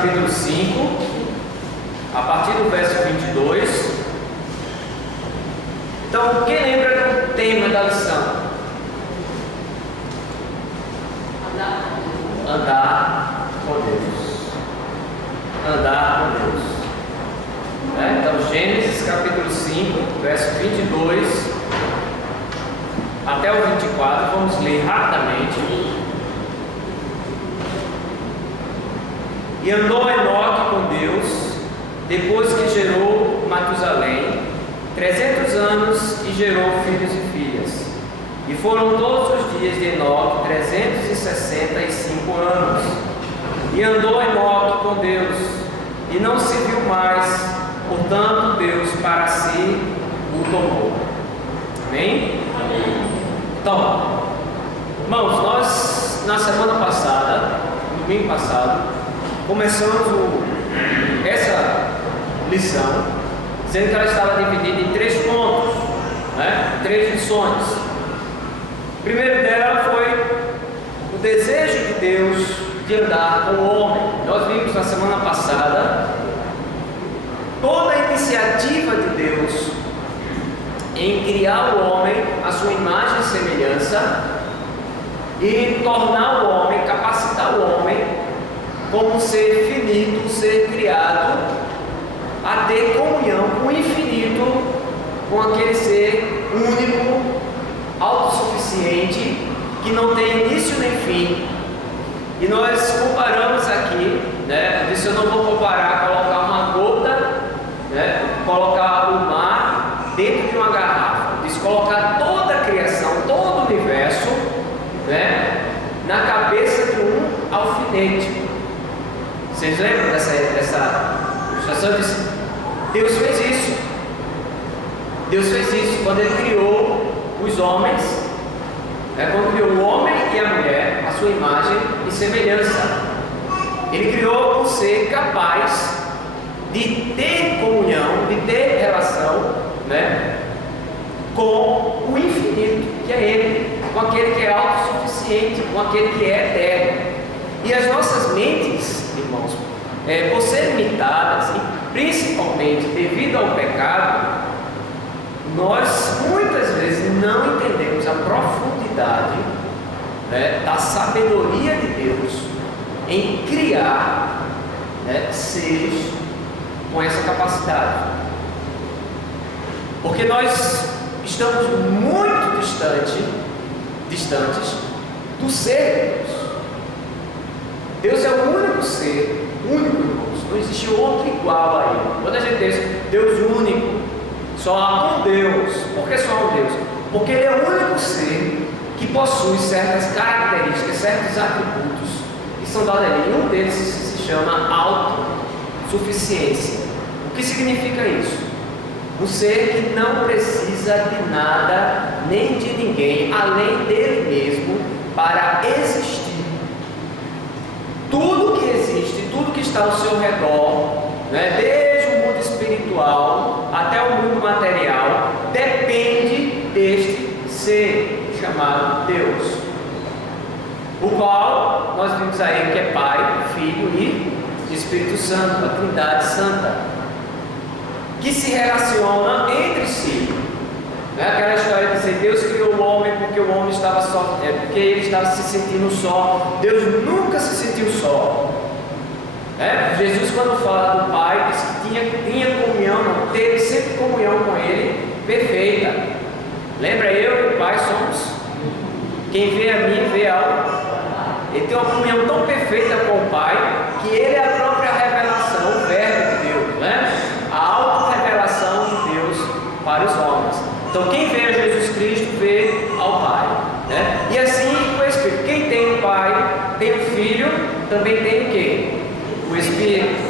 capítulo 5, a partir do verso 22. Então, quem lembra do tema da lição? Andar com Deus. Andar com Deus. Então, Gênesis capítulo 5, verso 22 até o 24, vamos ler rapidamente. E andou Enoque com Deus, depois que gerou Matusalém, 300 anos, e gerou filhos e filhas. E foram todos os dias de Enoque 365 anos. E andou Enoque com Deus, e não se viu mais, portanto Deus para si o tomou. Amém? Amém. Então, irmãos, nós na semana passada, domingo passado, começamos essa lição, dizendo que ela estava dividida em 3 pontos, 3 lições. O primeiro dela foi o desejo de Deus de andar com o homem. Nós vimos na semana passada toda a iniciativa de Deus em criar o homem à sua imagem e semelhança e tornar o homem, capacitar o homem como um ser finito, um ser criado a ter comunhão com o infinito, com aquele ser único, autossuficiente, que não tem início nem fim. E nós comparamos aqui, eu disse, eu não vou comparar, colocar uma gota, colocar o mar dentro de uma garrafa. Eu disse, colocar toda a criação, todo o universo, na cabeça de um alfinete. Vocês lembram dessa ilustração? Deus fez isso. Deus fez isso quando Ele criou os homens, quando criou o homem e a mulher, a sua imagem e semelhança. Ele criou um ser capaz de ter comunhão, de ter relação, com o infinito, que é Ele, com aquele que é autossuficiente, com aquele que é eterno. E as nossas mentes, irmãos, por serem limitadas, e principalmente devido ao pecado, nós muitas vezes não entendemos a profundidade da sabedoria de Deus em criar seres com essa capacidade. Porque nós estamos muito distantes do ser de Deus. Deus é o único ser, único, irmãos. Não existe outro igual a Ele. Quando a gente diz Deus único, só há um Deus. Por que só há um Deus? Porque Ele é o único ser que possui certas características, certos atributos que são dados a Ele. E um deles se chama autossuficiência. O que significa isso? Um ser que não precisa de nada nem de ninguém além dele mesmo para existir. Tudo que existe, tudo que está ao seu redor, desde o mundo espiritual até o mundo material, depende deste ser chamado Deus, o qual nós vimos aí que é Pai, Filho e Espírito Santo, a Trindade Santa, que se relaciona entre si. Aquela história de dizer Deus criou o homem porque o homem estava só, porque ele estava se sentindo só. Deus nunca se sentiu só. Jesus, quando fala do Pai, diz que tinha comunhão, não, teve sempre comunhão com Ele, perfeita. Lembra, eu e o Pai somos? Quem vê a mim, vê ao. Ele tem uma comunhão tão perfeita com o Pai, que Ele é a própria revelação, o Verbo de Deus, a auto-revelação de Deus para os homens. Então, quem vê a Jesus Cristo, vê ao Pai, E assim, o Espírito. Quem tem o Pai, tem o Filho, também tem o quê? O Espírito.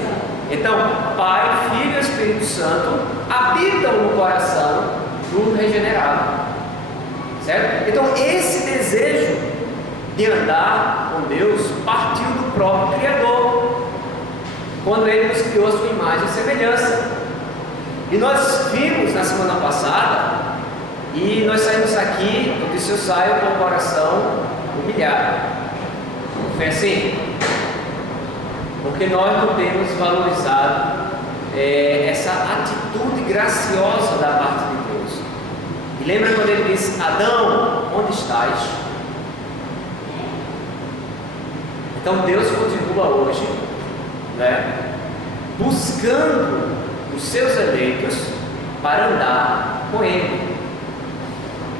Então, Pai, Filho e Espírito Santo habitam no coração do regenerado, certo? Então, esse desejo de andar com Deus partiu do próprio Criador, quando Ele nos criou a sua imagem e semelhança. E nós vimos na semana passada, e nós saímos aqui, eu disse, eu saio com o coração humilhado. Foi assim? porque nós não temos valorizado essa atitude graciosa da parte de Deus. E lembra quando ele disse: Adão, onde estás? Então Deus continua hoje, buscando os seus eleitos para andar com Ele.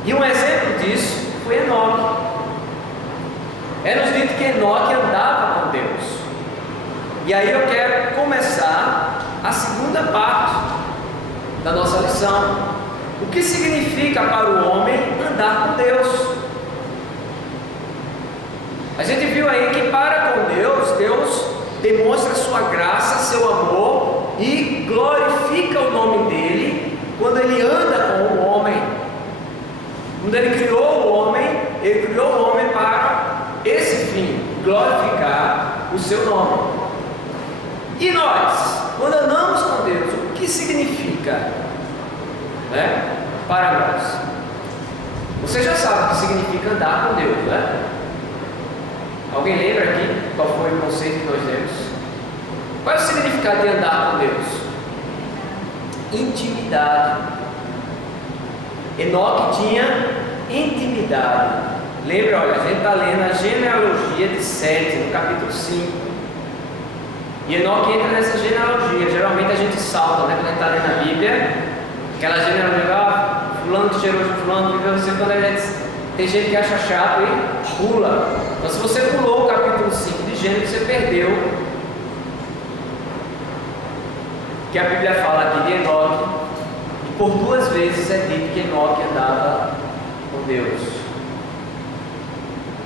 E um exemplo disso foi Enoque. É-nos dito que Enoque andava com Deus. E aí eu quero começar a segunda parte da nossa lição. O que significa para o homem andar com Deus? A gente viu aí que para com Deus, Deus demonstra sua graça, seu amor e glorifica o nome dele quando ele anda com o homem. Quando ele criou o homem, ele criou o homem para esse fim, glorificar o seu nome. E nós, quando andamos com Deus, o que significa para nós? Você já sabe o que significa andar com Deus, Alguém lembra aqui qual foi o conceito que nós demos? Qual é o significado de andar com Deus? Intimidade. Enoque tinha intimidade. Lembra, olha, a gente está lendo a genealogia de Sete, no capítulo 5. E Enoque entra nessa genealogia. Geralmente a gente salta, quando a gente está lendo a Bíblia, aquela genealogia, fulano que gerou de fulano, viveu assim, quando a gente... Tem gente que acha chato e pula. Então, se você pulou o capítulo 5 de Gênesis, você perdeu. Que a Bíblia fala aqui de Enoque, e por 2 vezes é dito que Enoque andava com Deus.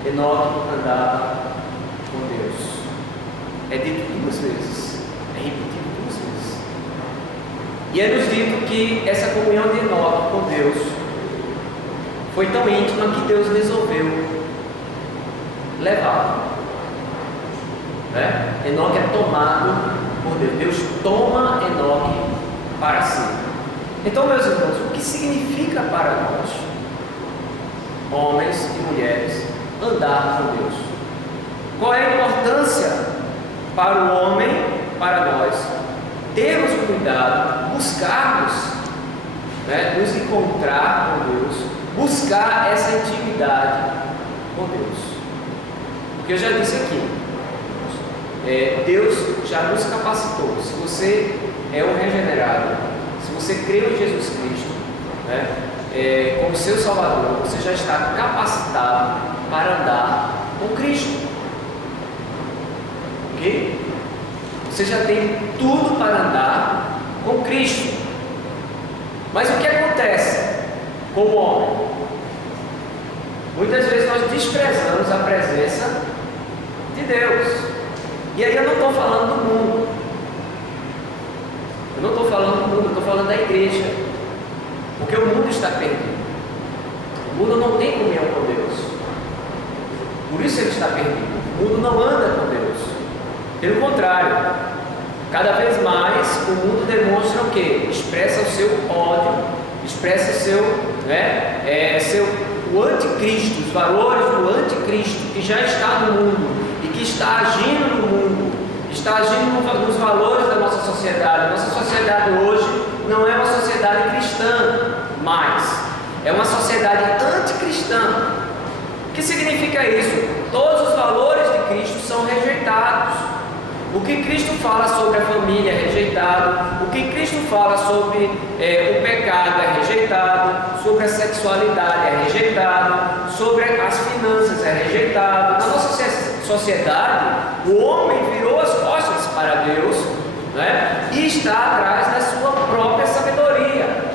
Enoque andava com Deus. É dito 2 vezes. É repetido 2 vezes. E é nos dito que essa comunhão de Enoque com Deus foi tão íntima que Deus resolveu levá-lo. Enoque é tomado por Deus. Deus toma Enoque para si. Então, meus irmãos, o que significa para nós, homens e mulheres, andar com Deus? Qual é a importância para o homem, para nós, termos cuidado, buscarmos, nos encontrar com Deus, buscar essa intimidade com Deus? Porque eu já disse aqui, Deus já nos capacitou. Se você é um regenerado, se você crê em Jesus Cristo, como seu Salvador, você já está capacitado para andar com Cristo. Ok? Você já tem tudo para andar com Cristo. Mas o que acontece com o homem? Muitas vezes nós desprezamos a presença de Deus. E aí eu não estou falando do mundo. Eu não estou falando do mundo, eu estou falando da igreja. Porque o mundo está perdido. O mundo não tem comunhão com Deus. Por isso ele está perdido. O mundo não anda com Deus. Pelo contrário, cada vez mais o mundo demonstra o quê? Expressa o seu ódio, expressa o anticristo, os valores do anticristo que já está no mundo e que está agindo no mundo, está agindo nos valores da nossa sociedade. A nossa sociedade hoje não é uma sociedade cristã mais, é uma sociedade anticristã. O que significa isso? Todos os valores de Cristo são rejeitados. O que Cristo fala sobre a família é rejeitado. O que Cristo fala sobre o pecado é rejeitado. Sobre a sexualidade é rejeitado. Sobre as finanças é rejeitado. Na nossa sociedade, o homem virou as costas para Deus, e está atrás da sua própria sabedoria.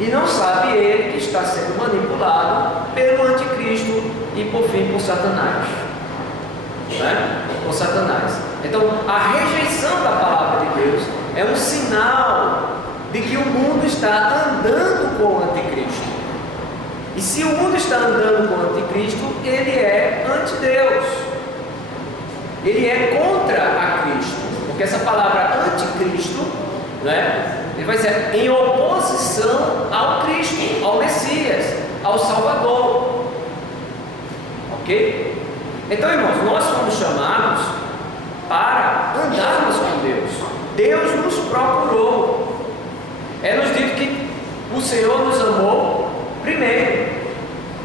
E não sabe ele que está sendo manipulado pelo anticristo e por fim por Satanás. Por Satanás. Então, a rejeição da palavra de Deus é um sinal de que o mundo está andando com o anticristo. E se o mundo está andando com o anticristo, ele é anti-Deus. Ele é contra a Cristo. Porque essa palavra anticristo, ele vai ser em oposição ao Cristo, ao Messias, ao Salvador. Ok? Então, irmãos, nós fomos chamados para andar Senhor nos amou primeiro.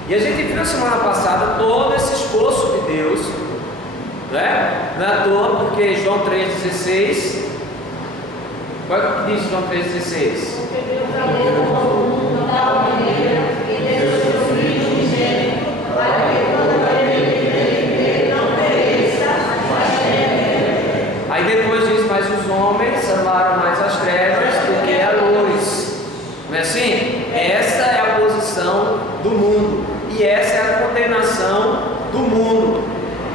E a gente viu semana passada todo esse esforço de Deus, né? Não é à toa, porque João 3,16, qual é o que diz João 3,16? Porque Deus amou ao mundo de tal maneira que deu seu Filho unigênito, para que todo aquele que nele crê não pereça, mas tenha vida. Aí depois diz, mas os homens amaram mais as trevas do que a luz. Não é assim? Essa é a posição do mundo, e essa é a condenação do mundo,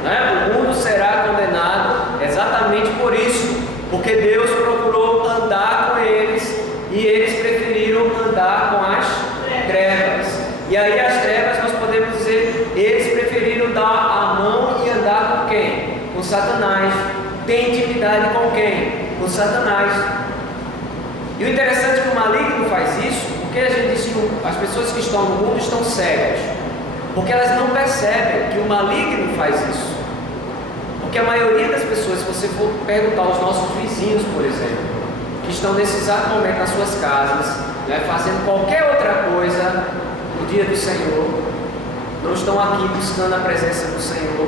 né? O mundo será condenado exatamente por isso, porque Deus procurou andar com eles e eles preferiram andar com as trevas. E aí as trevas, nós podemos dizer, eles preferiram dar a mão e andar com quem? Com Satanás. Tem intimidade com quem? Com Satanás. E o interessante é que o maligno faz isso, porque a gente diz que as pessoas que estão no mundo estão cegas, porque elas não percebem que o maligno faz isso. Porque a maioria das pessoas, se você for perguntar aos nossos vizinhos, por exemplo, que estão nesse exato momento nas suas casas, né, fazendo qualquer outra coisa no dia do Senhor, não estão aqui buscando a presença do Senhor.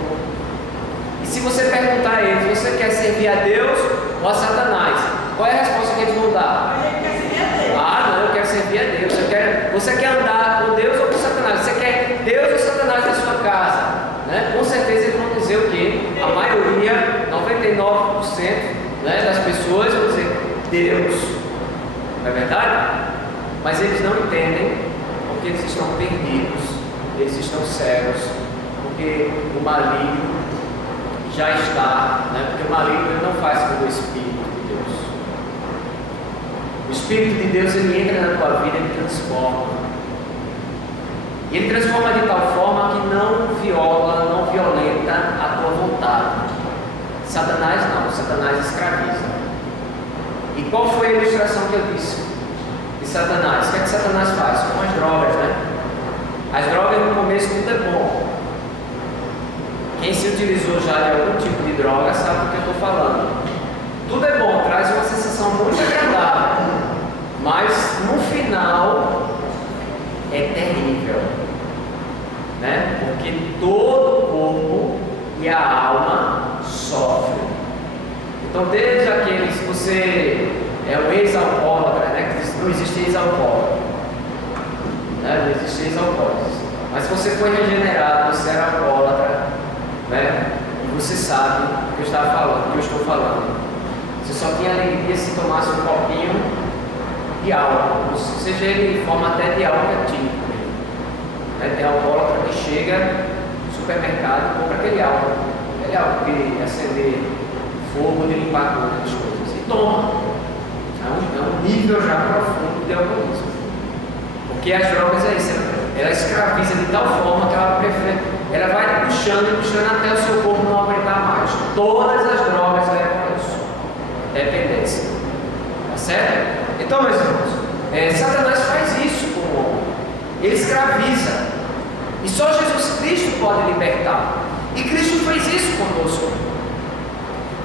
E se você perguntar a eles, você quer servir a Deus ou a Satanás? Qual é a resposta que eles vão dar? Ah, não, eu quero servir a Deus. Você quer andar com Deus ou com Satanás? Você quer Deus ou Satanás na sua casa? Né? Com certeza eles vão dizer o quê? A maioria, 99%, né, das pessoas vão dizer Deus. Não é verdade? Mas eles não entendem, porque eles estão perdidos, eles estão cegos, porque o maligno já está, né? Porque o maligno ele não faz como o Espírito de Deus. O Espírito de Deus ele entra na tua vida, ele transforma. E ele transforma de tal forma que não viola, não violenta a tua vontade. Satanás não, Satanás escraviza. E qual foi a ilustração que eu disse de Satanás? O que é que Satanás faz? Com as drogas, né? As drogas no começo tudo é bom. Quem se utilizou já de algum tipo de droga sabe do que eu estou falando. Tudo é bom, traz uma sensação muito agradável, mas no final é terrível, né? Porque todo o corpo e a alma sofrem. Então, desde aqueles que você é um ex-alcoólatra, né? Que não existe ex-alcoólatra, né? Não existe ex-alcoólatra. Mas se você foi regenerado, você era alcoólatra, né? E você sabe o que eu estava falando, o que eu estou falando. Você só tinha alegria se tomasse um copinho de álcool, seja ele em forma até de álcool atípico. Né? Tem alcoólatra que chega no supermercado e compra aquele álcool de acender fogo, de limpar todas as coisas, e toma. É um nível já profundo de alcoolismo. Porque as drogas é isso, ela escraviza de tal forma que ela vai puxando até o seu corpo não aguentar mais. Todas as drogas levam a isso. Dependência. Tá certo? Então, meus irmãos, Satanás faz isso com o homem. Ele escraviza. E só Jesus Cristo pode libertar. E Cristo fez isso conosco.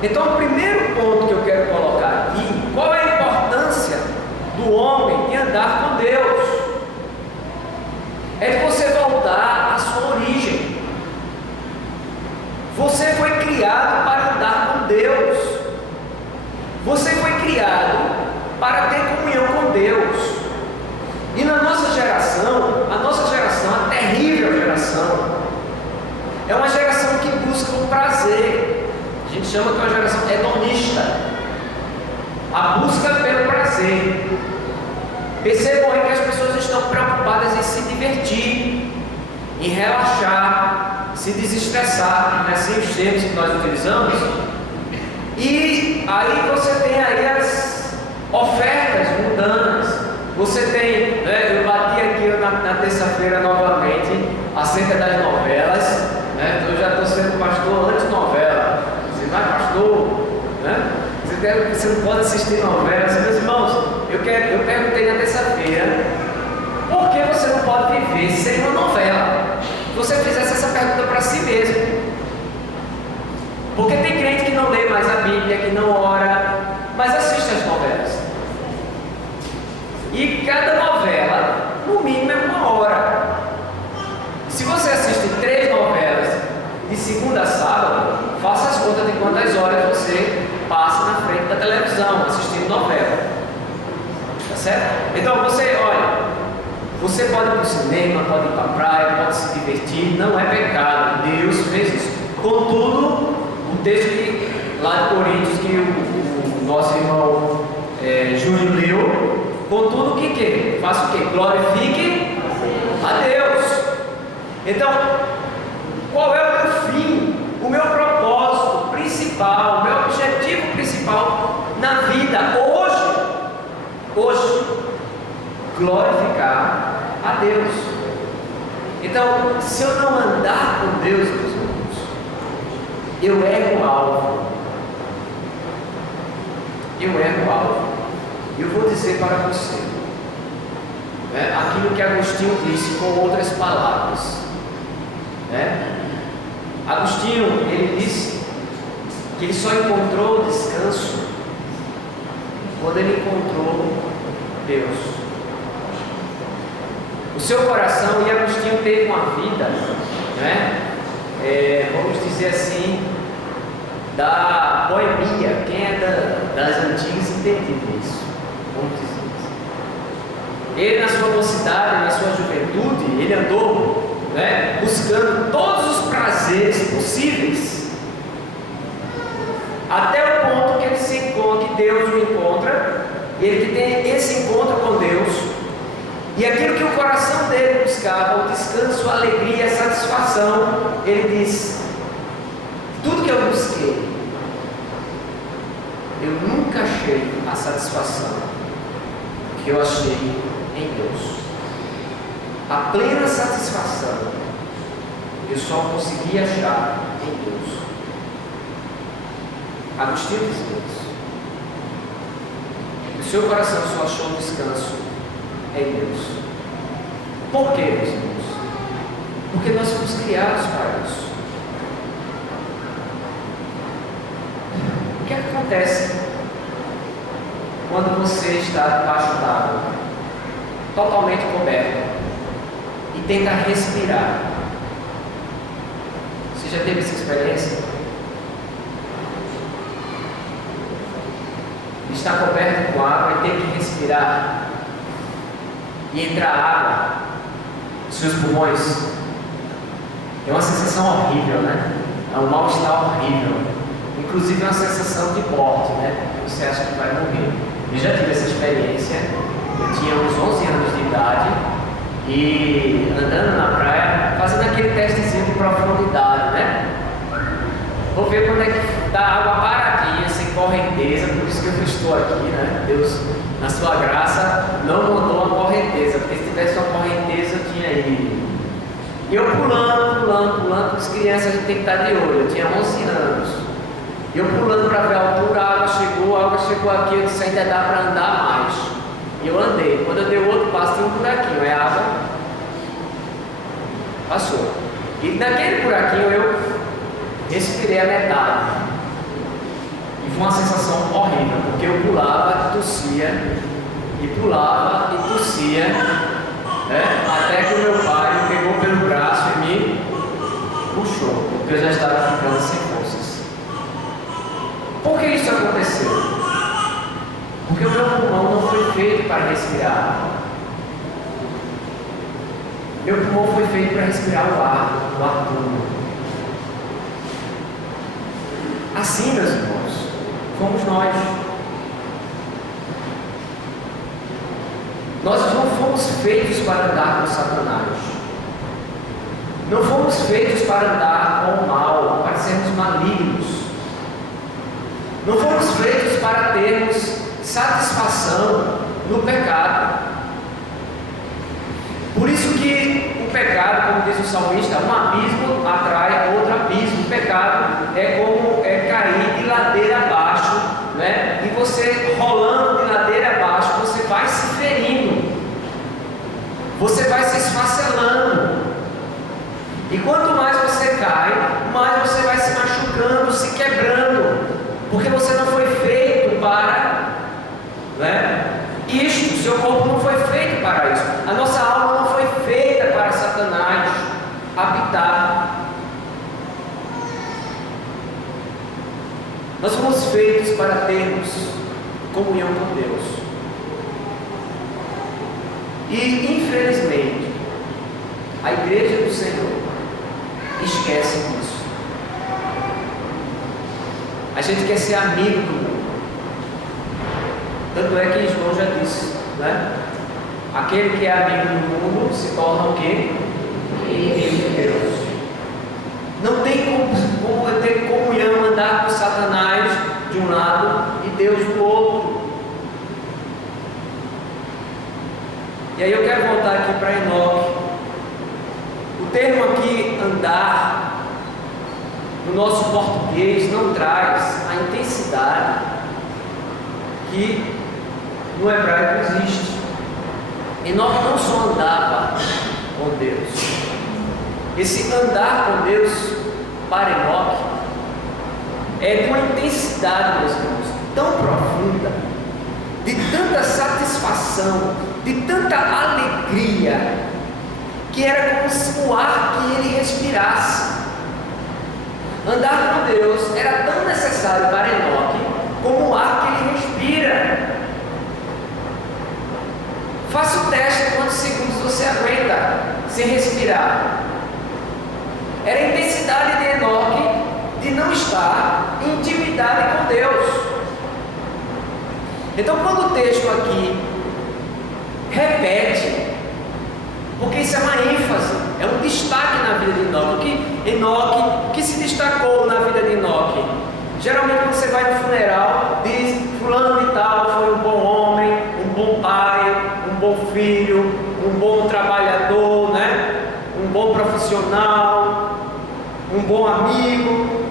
Então, o primeiro ponto que eu quero colocar aqui, qual é a importância do homem em andar com Deus? É de você voltar à sua origem. Você foi criado para andar com Deus. Você foi criado para ter comunhão com Deus. E na nossa geração, a terrível geração, é uma geração que busca o prazer. A gente chama que é uma geração hedonista. A busca pelo prazer. Percebam aí que as pessoas estão preocupadas em se divertir, em relaxar, se desestressar, né? Assim os termos que nós utilizamos. E aí você tem aí as ofertas mundanas. Você tem, né? Eu bati aqui na terça-feira novamente acerca das novelas, né? Então eu já estou sendo pastor antes de novela. Você vai, pastor, né? Você não pode assistir novelas. Meus irmãos, eu perguntei na terça-feira, por que você não pode viver sem uma novela? Se você fizesse essa pergunta para si mesmo. Porque tem crente que não lê mais a Bíblia, que não ora, mas assiste as novelas. E cada novela conta de quantas horas você passa na frente da televisão, assistindo novela. Tá certo? Então você, olha, você pode ir para o cinema, pode ir para a praia, pode se divertir, não é pecado. Deus fez isso. Contudo, o texto lá de Coríntios que o nosso irmão Júnior leu, contudo, o que? Faça o que? Glorifique a Deus. Então, qual é o meu fim, o meu propósito principal, o meu objetivo principal na vida hoje? Glorificar a Deus. Então, se eu não andar com Deus, meus irmãos, eu erro o alvo. Eu vou dizer para você, aquilo que Agostinho disse com outras palavras. Agostinho, ele disse que ele só encontrou descanso quando ele encontrou Deus. O seu coração, e Agostinho teve uma vida, vamos dizer assim, da boemia. Quem é das antigas entende isso. Vamos dizer isso. Ele, na sua mocidade, na sua juventude, ele andou buscando todos os prazeres possíveis, até o ponto que ele se encontra, que Deus o encontra, e ele tem esse encontro com Deus, e aquilo que o coração dele buscava, o descanso, a alegria, a satisfação, ele diz: tudo que eu busquei, eu nunca achei a satisfação que eu achei em Deus. A plena satisfação eu só consegui achar em Deus. Agostinho diz isso. O seu coração só achou descanso em Deus. Por quê, meus irmãos? Porque nós fomos criados para isso. O que acontece quando você está debaixo d'água, totalmente coberto, e tenta respirar? Você já teve essa experiência? Está coberto com água e tem que respirar, e entra água nos seus pulmões. É uma sensação horrível, né? É um mal-estar horrível. Inclusive é uma sensação de morte, né? Você acha que vai morrer. Eu já tive essa experiência. Eu tinha uns 11 anos de idade e andando na praia, fazendo aquele testezinho de profundidade, né? Vou ver quando é que dá água paradinha, sem correnteza, por isso que eu estou aqui, né? Deus, na sua graça, não mandou uma correnteza, porque se tivesse uma correnteza eu tinha ido. E eu pulando, as crianças a gente tem que estar de olho. Eu tinha 11 anos. E eu pulando para ver a altura, a água chegou aqui, eu disse: ainda dá para andar mais. E eu andei. Quando eu dei o outro passo, tinha um buraquinho, a água passou. E naquele buraquinho eu respirei a metade. E foi uma sensação horrível, porque eu pulava, tossia, e pulava e tossia, até que o meu pai me pegou pelo braço e me puxou, porque eu já estava ficando sem forças. Por que isso aconteceu? Porque o meu pulmão não foi feito para respirar. Meu pulmão foi feito para respirar o ar puro. Assim, meus irmãos, fomos nós. Nós não fomos feitos para andar com Satanás. Não fomos feitos para andar com o mal, para sermos malignos. Não fomos feitos para termos satisfação no pecado. Por isso que o pecado, como diz o salmista, um abismo atrai outro abismo. O pecado é como cair de ladeira abaixo, né? E você rolando de ladeira abaixo, você vai se ferindo, você vai se esfacelando. E quanto mais você cai, mais você vai se machucando, se quebrando, porque você não foi feito para, isto. O seu corpo não foi feito para isso. A nossa alma não foi feita para Satanás habitar. fomos feitos para termos comunhão com Deus. E, infelizmente, a igreja do Senhor esquece disso. A gente quer ser amigo do mundo. Tanto é que João já disse, né? Aquele que é amigo do mundo se torna o quê? Inimigo de Deus. Não tem como eu ter comunhão, andar com Satanás de um lado e Deus do outro. E aí eu quero voltar aqui para Enoque. O termo aqui, andar, no nosso português não traz a intensidade que no hebraico existe. Enoque não só andava com Deus. Esse andar com Deus para Enoque é de uma intensidade, meus irmãos, tão profunda, de tanta satisfação, de tanta alegria, que era como o ar que ele respirasse. Andar com Deus era tão necessário para Enoque como o ar que ele respira. Faça o teste de quantos segundos você aguenta sem respirar. Era a intensidade de Enoque de não estar em intimidade com Deus. Então, quando o texto aqui repete, porque isso é uma ênfase, é um destaque na vida de Enoque, o que se destacou na vida de Enoque? Geralmente quando você vai no funeral, diz fulano de tal foi um bom homem, um bom pai, um bom filho, um bom trabalhador, né? Um bom profissional, um bom amigo.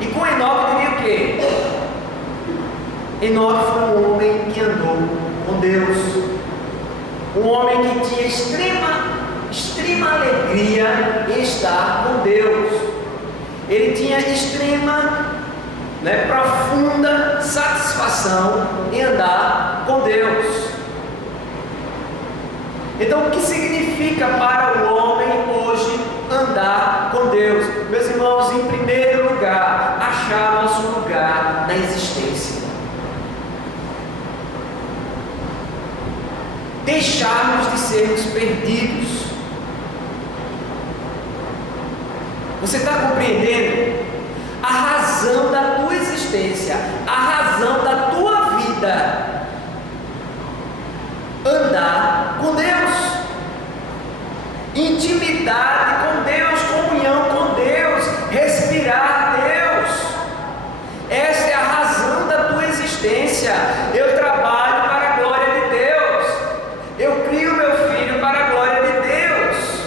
E com Enoque diria o quê? Enoque foi um homem que andou com Deus, um homem que tinha extrema alegria em estar com Deus. Ele tinha extrema, profunda satisfação em andar com Deus. Então, o que significa para o homem hoje andar com Deus? Meus irmãos, em primeiro lugar, achar nosso lugar na existência. Deixarmos de sermos perdidos. Você está compreendendo? A razão da tua existência, a razão da tua vida, andar com Deus, intimidade com Deus, comunhão com Deus, respirar Deus. Essa é a razão da tua existência. Eu trabalho para a glória de Deus, eu crio meu filho para a glória de Deus,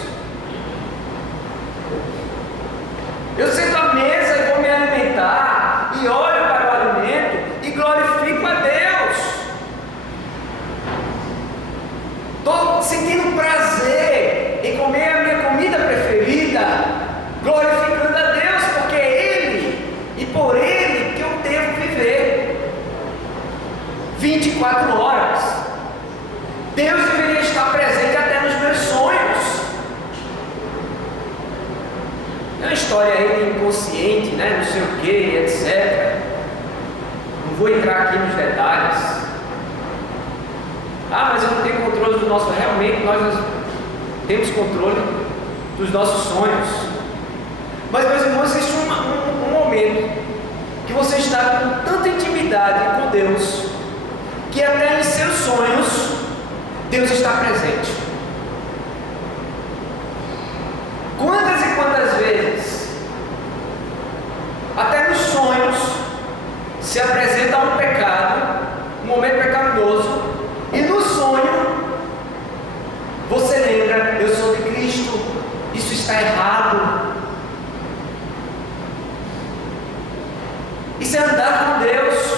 eu sento à mesa e vou me alimentar e olho para o alimento e glorifico a Deus. Estou sentindo prazer em comer a minha comida preferida, glorificando a Deus, porque é Ele e por Ele que eu devo viver 24 horas. Deus deveria estar presente até nos meus sonhos. É uma história aí de inconsciente, não sei o que, etc. Não vou entrar aqui nos detalhes. Mas eu não tenho controle do nosso. Realmente nós temos controle dos nossos sonhos. Mas, meus irmãos, existe um momento que você está com tanta intimidade com Deus, que até em seus sonhos Deus está presente. Quantas e quantas vezes, até nos sonhos, se apresenta um pecado, um momento pecaminoso, e no sonho você lembra: eu sou de Cristo, isso está errado. Isso é andar com Deus.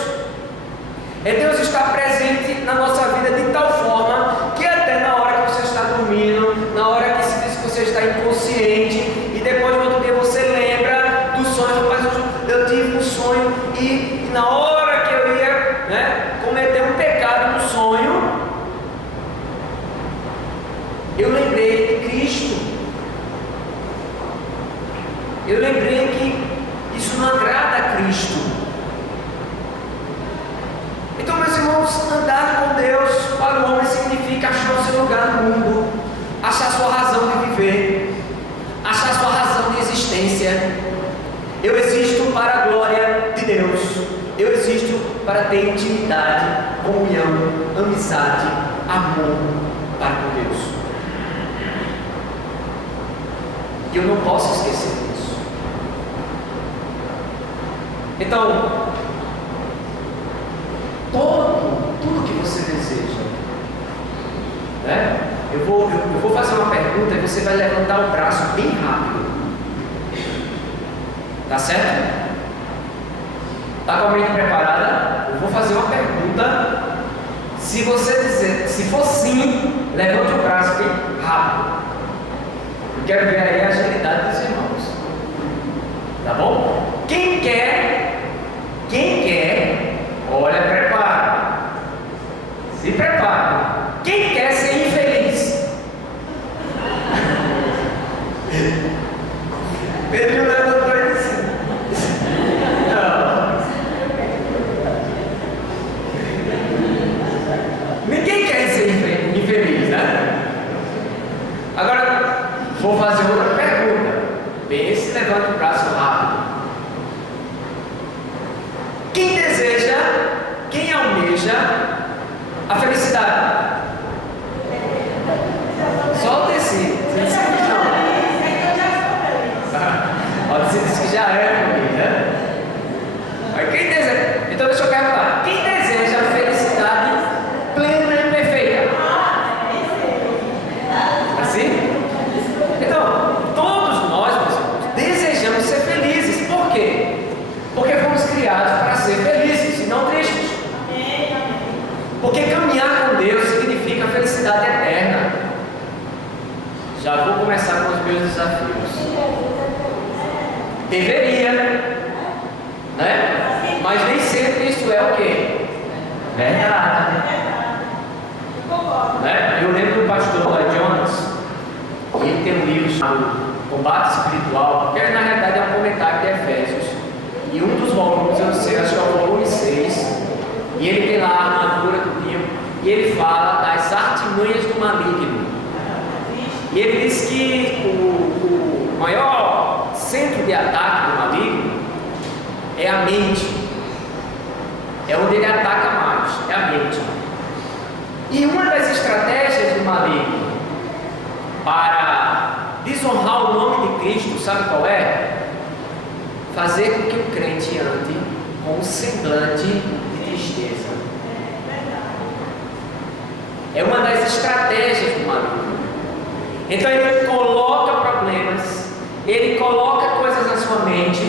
É Deus estar presente na nossa vida de tal forma que até na hora que você está dormindo, na hora que se diz que você está inconsciente, e depois no outro dia você lembra do sonho. Rapaz, eu tive um sonho e na hora que eu ia cometer um pecado no sonho, eu lembrei de Cristo. Eu lembrei que isso não agrada a Cristo. Deus. Eu existo para ter intimidade, comunhão, amizade, amor para com Deus. E eu não posso esquecer disso. Então, tudo que você deseja, né? Eu vou fazer uma pergunta e você vai levantar o braço bem rápido. Tá certo? Tá com a mente preparada? Eu vou fazer uma pergunta. Se você dizer, se for sim, levante o braço bem rápido. Eu quero ver aí a agilidade dos irmãos. Tá bom? Quem quer, olha, prepara. Se prepara. Quem quer ser infeliz? Pedro levantou e disse: não. Ninguém quer ser infeliz, né? Agora, vou fazer outra pergunta. Pense, levanta o braço rápido. Quem deseja, quem almeja a felicidade? Só o tecido. Você disse que não. Você disse que já é feliz, né? Mas quem deseja? Então deixa eu perguntar. Quem deseja a felicidade plena e perfeita? Assim? Então, todos nós, meus irmãos, desejamos ser felizes. Por quê? Porque fomos criados para ser felizes e não tristes. Porque caminhar com Deus significa felicidade eterna. Já vou começar com os meus desafios. Deveria, né? Mas nem sempre isso é o quê? Verdade. Né? Eu lembro do pastor Lloyd Jones, ele tem um livro chamado Combate Espiritual, que na realidade é um comentário de Efésios. E um dos volumes, eu não sei, acho que é o volume 6, e ele tem lá a armadura do dia, e ele fala das artimanhas do maligno. E ele diz que o maior centro de ataque do maligno é a mente. É onde ele ataca mais, é a mente. E uma das estratégias do maligno para desonrar o nome de Cristo, sabe qual é? Fazer com que o crente ande com um semblante de tristeza. É uma das estratégias do maligno. Então ele coloca problemas, ele coloca coisas na sua mente,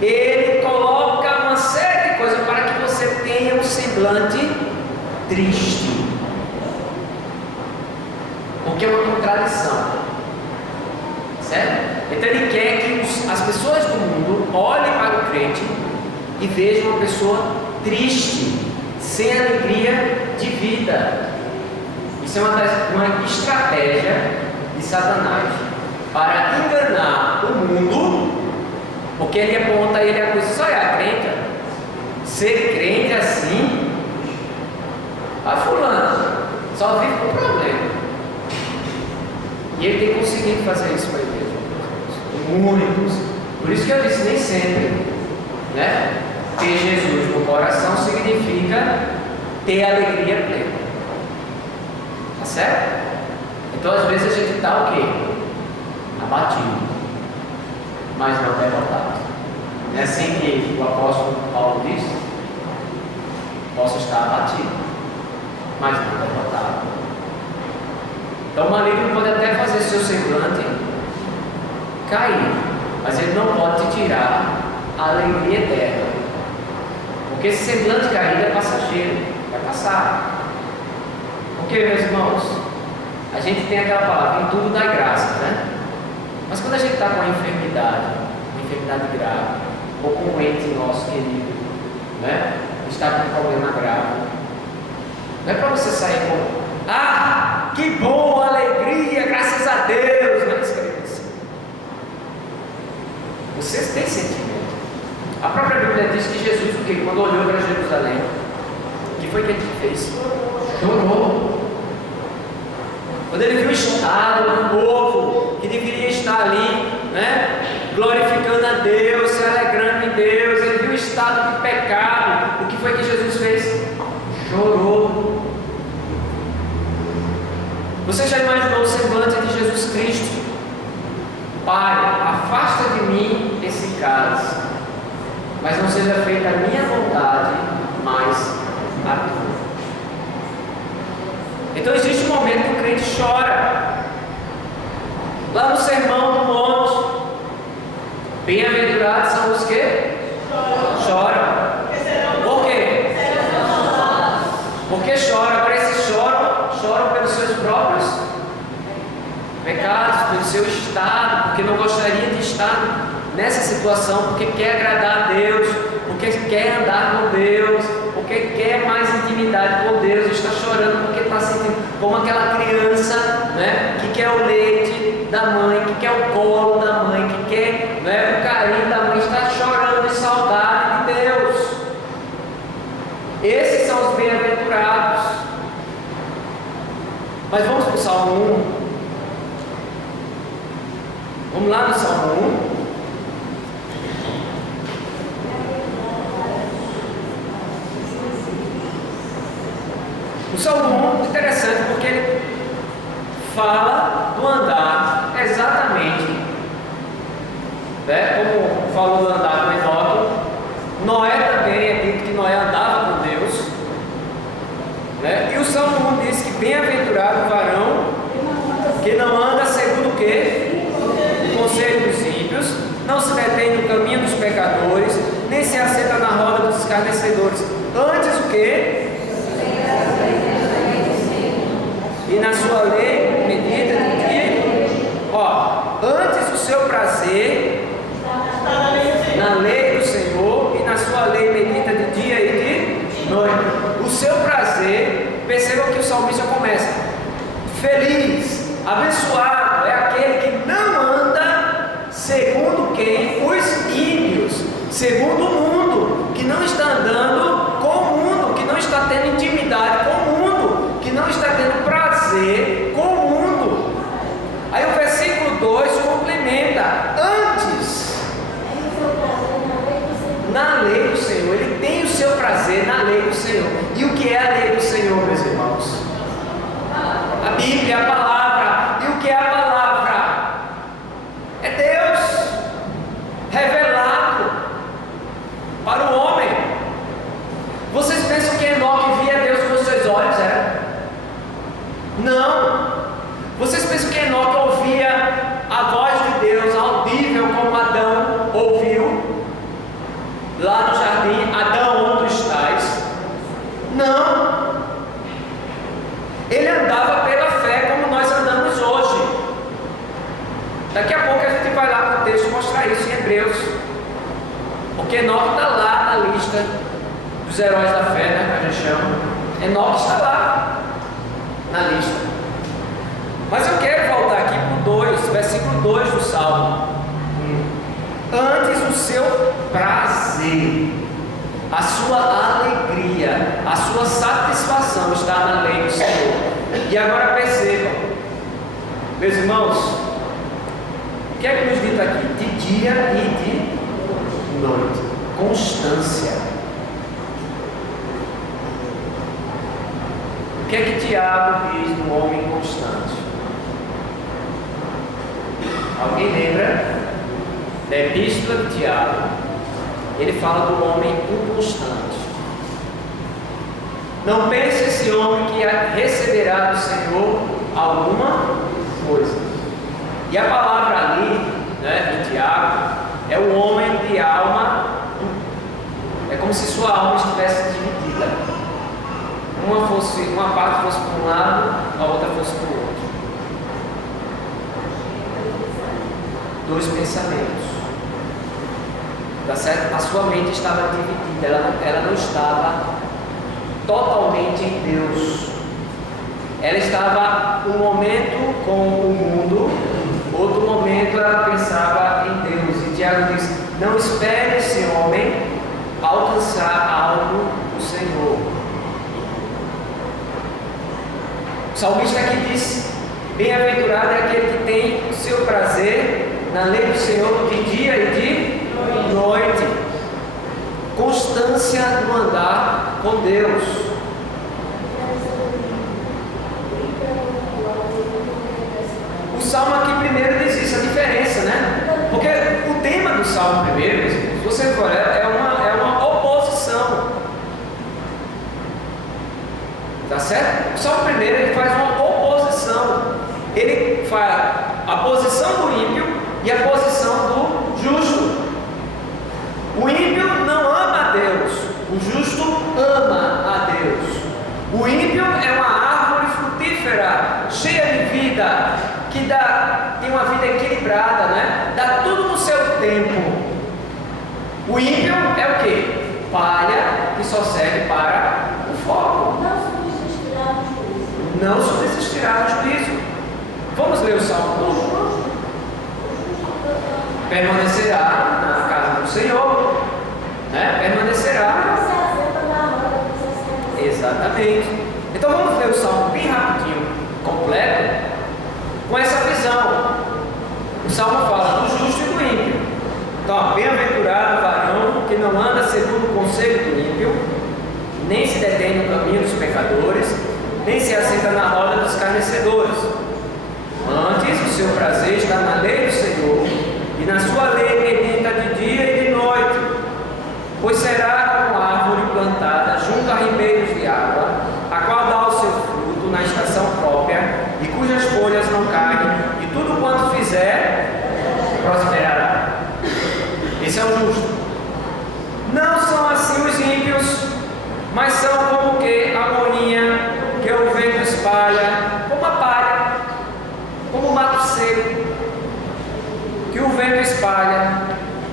ele coloca uma série de coisas para que você tenha um semblante triste. Porque é uma contradição, certo? Então ele quer que as pessoas do mundo olhem para o crente e vejam uma pessoa triste, sem alegria de vida. Isso é uma estratégia de Satanás para enganar o mundo, porque ele aponta ele a coisa, olha, a crente, ser crente assim, a fulano, só vive com problema. E ele tem conseguido fazer isso para a igreja. Muitos. Por isso que eu disse, nem sempre, né? Ter Jesus no coração significa ter alegria plena. Tá certo? Então às vezes a gente está o quê? Abatido, mas não derrotado. Não é assim que o apóstolo Paulo diz? Posso estar abatido, mas não derrotado. Então o maligno pode até fazer seu semblante cair, mas ele não pode te tirar a alegria eterna. Porque esse semblante caído é passageiro, vai passar. Porque, meus irmãos, a gente tem aquela palavra, em tudo dá graça, né? Mas quando a gente está com uma enfermidade grave, ou com um ente nosso querido, né? Está com um problema grave, não é para você sair com que bom, alegria, graças a Deus, não é isso que ele diz. Vocês têm sentimento. A própria Bíblia diz que Jesus, o que? Quando olhou para Jerusalém, o que foi que ele fez? Chorou. Quando ele viu o estado do povo que deveria estar ali, né, glorificando a Deus, se alegrando em Deus, ele viu o estado de pecado, o que foi que Jesus fez? Chorou. Você já imaginou o semblante de Jesus Cristo? Pai, afasta de mim esse cálice, mas não seja feita a minha vontade, mas a tua. Então existe um momento que o crente chora. Lá no Sermão do Monte, bem-aventurados são os que choram. Por quê? Porque choram. Agora esses choram pelos seus próprios pecados, pelo seu estado, porque não gostaria de estar nessa situação, porque quer agradar a Deus, porque quer andar com Deus, porque quer mais intimidade com Deus, está chorando porque está sentindo como aquela criança, né, que quer o leite da mãe, que quer o colo da mãe, que quer, né, o carinho da mãe, está chorando de saudade de Deus. Esses são os bem-aventurados. Mas vamos para o Salmo 1. Vamos lá no Salmo 1. O Salmo 1 é interessante porque ele fala do andar exatamente, né? Como falou do andar com Enoque. Noé também é dito que Noé andava com Deus, né? E o Salmo 1 diz que bem-aventurado o varão que não anda segundo o quê? O conselho dos ímpios, não se detém no caminho dos pecadores, nem se assenta na roda dos escarnecedores. Antes o quê? E na sua lei medita de dia. Antes o seu prazer na lei do Senhor, e na sua lei medita de dia e de noite. O seu prazer, percebam que o salmista começa: feliz, abençoado é aquele que não anda segundo quem? Os ímpios, segundo o mundo, que não está andando com o mundo, que não está tendo intimidade com o mundo, que não está tendo prazer com o mundo. Aí o versículo 2 complementa: antes, na lei do Senhor. Ele tem o seu prazer na lei do Senhor. E o que é a lei do Senhor, meus irmãos? A Bíblia, a palavra. E o que é a palavra? É Deus revelado para o homem. Vocês pensam que Enoque via Deus com os seus olhos? Não. Vocês pensam que Enoque ouvia a voz de Deus audível como Adão ouviu lá no jardim? Adão, onde tu estás? Não. Ele andava pela fé como nós andamos hoje. Daqui a pouco a gente vai lá para o texto mostrar isso em Hebreus, porque Enoque está lá na lista dos heróis da fé, né, que a gente chama. Enoque está lá na lista. Mas eu quero voltar aqui para o 2, versículo 2 do Salmo. Antes o seu prazer, a sua alegria, a sua satisfação está na lei do Senhor. E agora percebam, meus irmãos, o que é que nos diz aqui? De dia e de noite. Constância. O que é que Tiago diz do homem constante? Alguém lembra da epístola de Tiago? Ele fala do homem inconstante. Não pense esse homem que receberá do Senhor alguma coisa. E a palavra ali, né, de Tiago, é o homem de alma dupla. É como se sua alma estivesse dividida. Uma parte fosse para um lado, a outra fosse para o outro. Dois pensamentos. Tá certo? A sua mente estava dividida, ela não estava totalmente em Deus. Ela estava um momento com o mundo, outro momento ela pensava em Deus. E Tiago diz: não espere esse homem alcançar algo do Senhor. O salmista aqui diz: bem-aventurado é aquele que tem o seu prazer na lei do Senhor de dia e de noite. constância no andar com Deus. O Salmo aqui primeiro diz isso, a diferença, né? Porque o tema do Salmo primeiro, se você for olhar, é uma oposição. Tá certo? O Salmo primeiro ele faz uma oposição. Ele fala a posição do ímpio e a posição do justo. O ímpio não ama a Deus, o justo ama a Deus. O ímpio é uma árvore frutífera, cheia de vida, que tem uma vida equilibrada, né? Dá tudo no seu tempo. O ímpio é o quê? Palha que só serve para o fogo. Não subsistirá no juízo. Vamos ler o Salmo 1. Permanecerá na casa do Senhor, né? Permanecerá. Exatamente. Então vamos ler o Salmo bem rapidinho, completo, com essa visão. O Salmo fala do justo e do ímpio. Então, bem-aventurado o varão que não anda segundo o conselho do ímpio, nem se detém no caminho dos pecadores, nem se assenta na roda dos escarnecedores. Antes, o seu prazer está na lei do Senhor, e na sua lei medita de dia e de noite. Pois será como árvore plantada junto a ribeiros de água, a qual dá o seu fruto na estação própria, e cujas folhas não caem, e tudo quanto fizer, prosperará. Esse é o justo. Não são assim os ímpios, mas são como que a moinha que o vento espalha, como a palha, como o mato seco, que o vento espalha.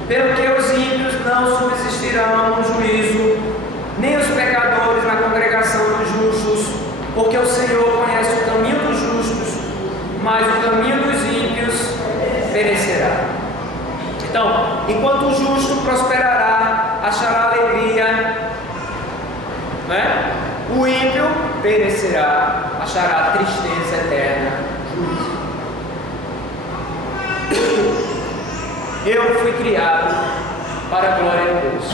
Pelo que os ímpios não subsistirão no juízo, nem os pecadores na congregação dos justos, porque o Senhor conhece o caminho dos justos, mas o caminho dos ímpios perecerá. Então, enquanto o justo prosperará, achará alegria, né? O ímpio perecerá, achará tristeza eterna, juízo. Eu fui criado para a glória de Deus.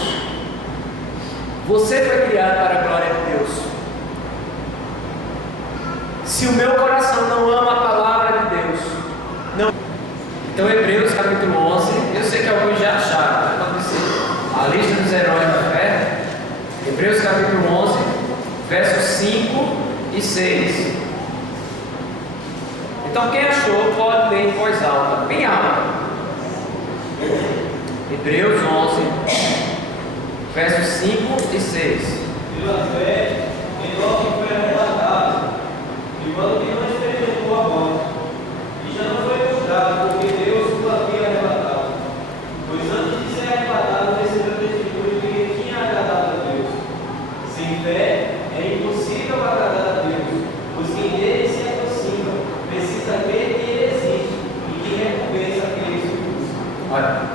Você foi criado para a glória de Deus. Se o meu coração não ama a palavra de Deus, não. Então, Hebreus capítulo 11, eu sei que alguns já acharam, vai acontecer. A lista dos heróis da fé, Hebreus capítulo 11, versos 5 e 6. Então, quem achou, pode ler em voz alta, bem alta. Hebreus 11, versos 5 e 6. Pela fé, Enoque foi arrebatado, enquanto que não experimentou a morte, e já não foi julgado, porque Deus o havia arrebatado. Pois antes de ser arrebatado, recebeu testemunho de que tinha agradado a Deus. Sem fé, é impossível agradar a Deus, pois quem dele se aproxima precisa ver que ele existe e que recompensa aqueles que buscam. Olha.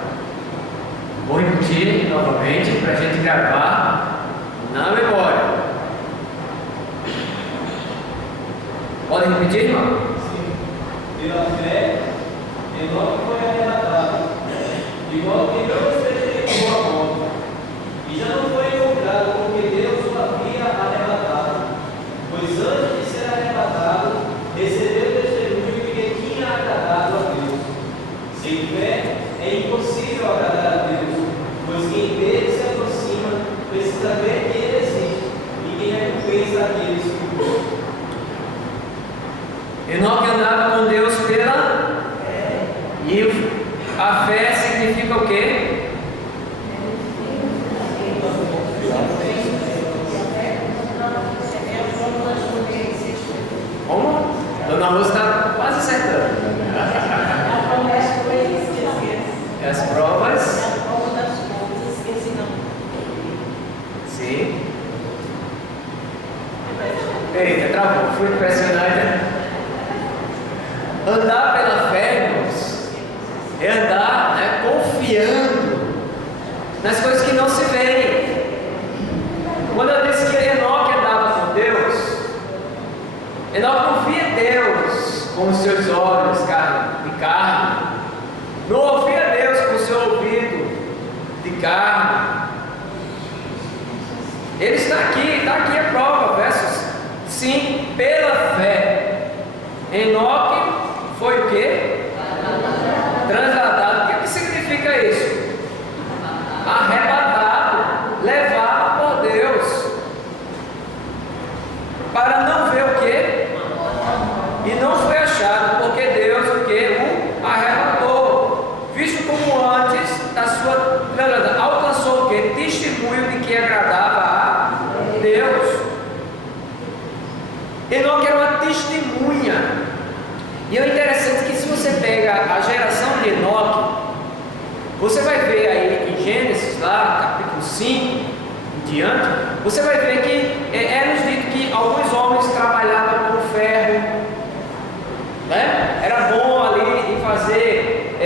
Vou repetir novamente para a gente gravar na memória. Pode repetir, irmão? Sim. Pela fé, Enoque foi arrebatado, igual que não experimentou a morte, e já não foi encontrado porque Deus o havia arrebatado. Pois antes de ser arrebatado, recebeu testemunho de que tinha agradado a Deus. Sem fé, é impossível agradar a Deus, pois quem dele se aproxima precisa ver que ele existe e quem recompensa aqueles que buscam. Enoque andava com Deus pela fé. E a fé significa o quê? Como? Dona Rosa está quase acertando. As provas. Sim. Eita, travou. Fui impressionado. Andar pela fé, irmãos, é andar, né, confiando nas coisas que não se veem. Quando eu disse que Enoque andava com Deus, Enoque não via Deus com os seus olhos de carne, não ouvia Deus com o seu ouvido de carne, Ele está aqui a prova, versos 5, pela fé. Enoque foi o quê? Transladado. O que significa isso? Arrebatado, levado por Deus, para não ver o quê? E não foi achado, porque Deus o quê? O arrebatou, visto como antes da sua transladada, alcançou o quê? Testemunho de que agradava a Deus. Enoque era uma testemunha. E o interessante é que se você pega a geração de Enoque, você vai ver aí em Gênesis, lá, capítulo 5, em diante, você vai ver que é nos dito que alguns homens trabalhavam com ferro, né? Era bom ali em fazer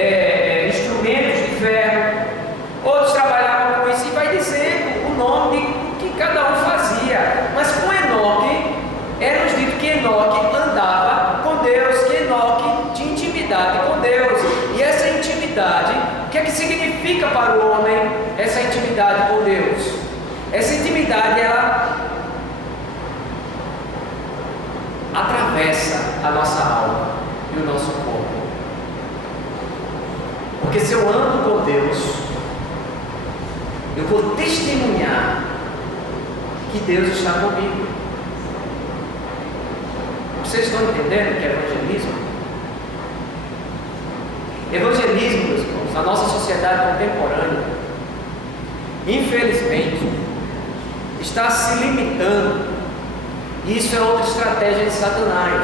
instrumentos de ferro, outros trabalhavam com isso, e vai dizendo o nome de que cada um fazia. Mas com Enoque, é nos dito que Enoque andava com Deus, que Enoque tinha intimidade com Deus. E essa intimidade, o que é que significa para o homem essa intimidade com Deus? Essa intimidade, ela atravessa a nossa alma e o nosso corpo. Porque se eu ando com Deus, eu vou testemunhar que Deus está comigo. Vocês estão entendendo o que é evangelismo? Evangelismo, meus irmãos, na nossa sociedade contemporânea, infelizmente, está se limitando. Isso é outra estratégia de Satanás.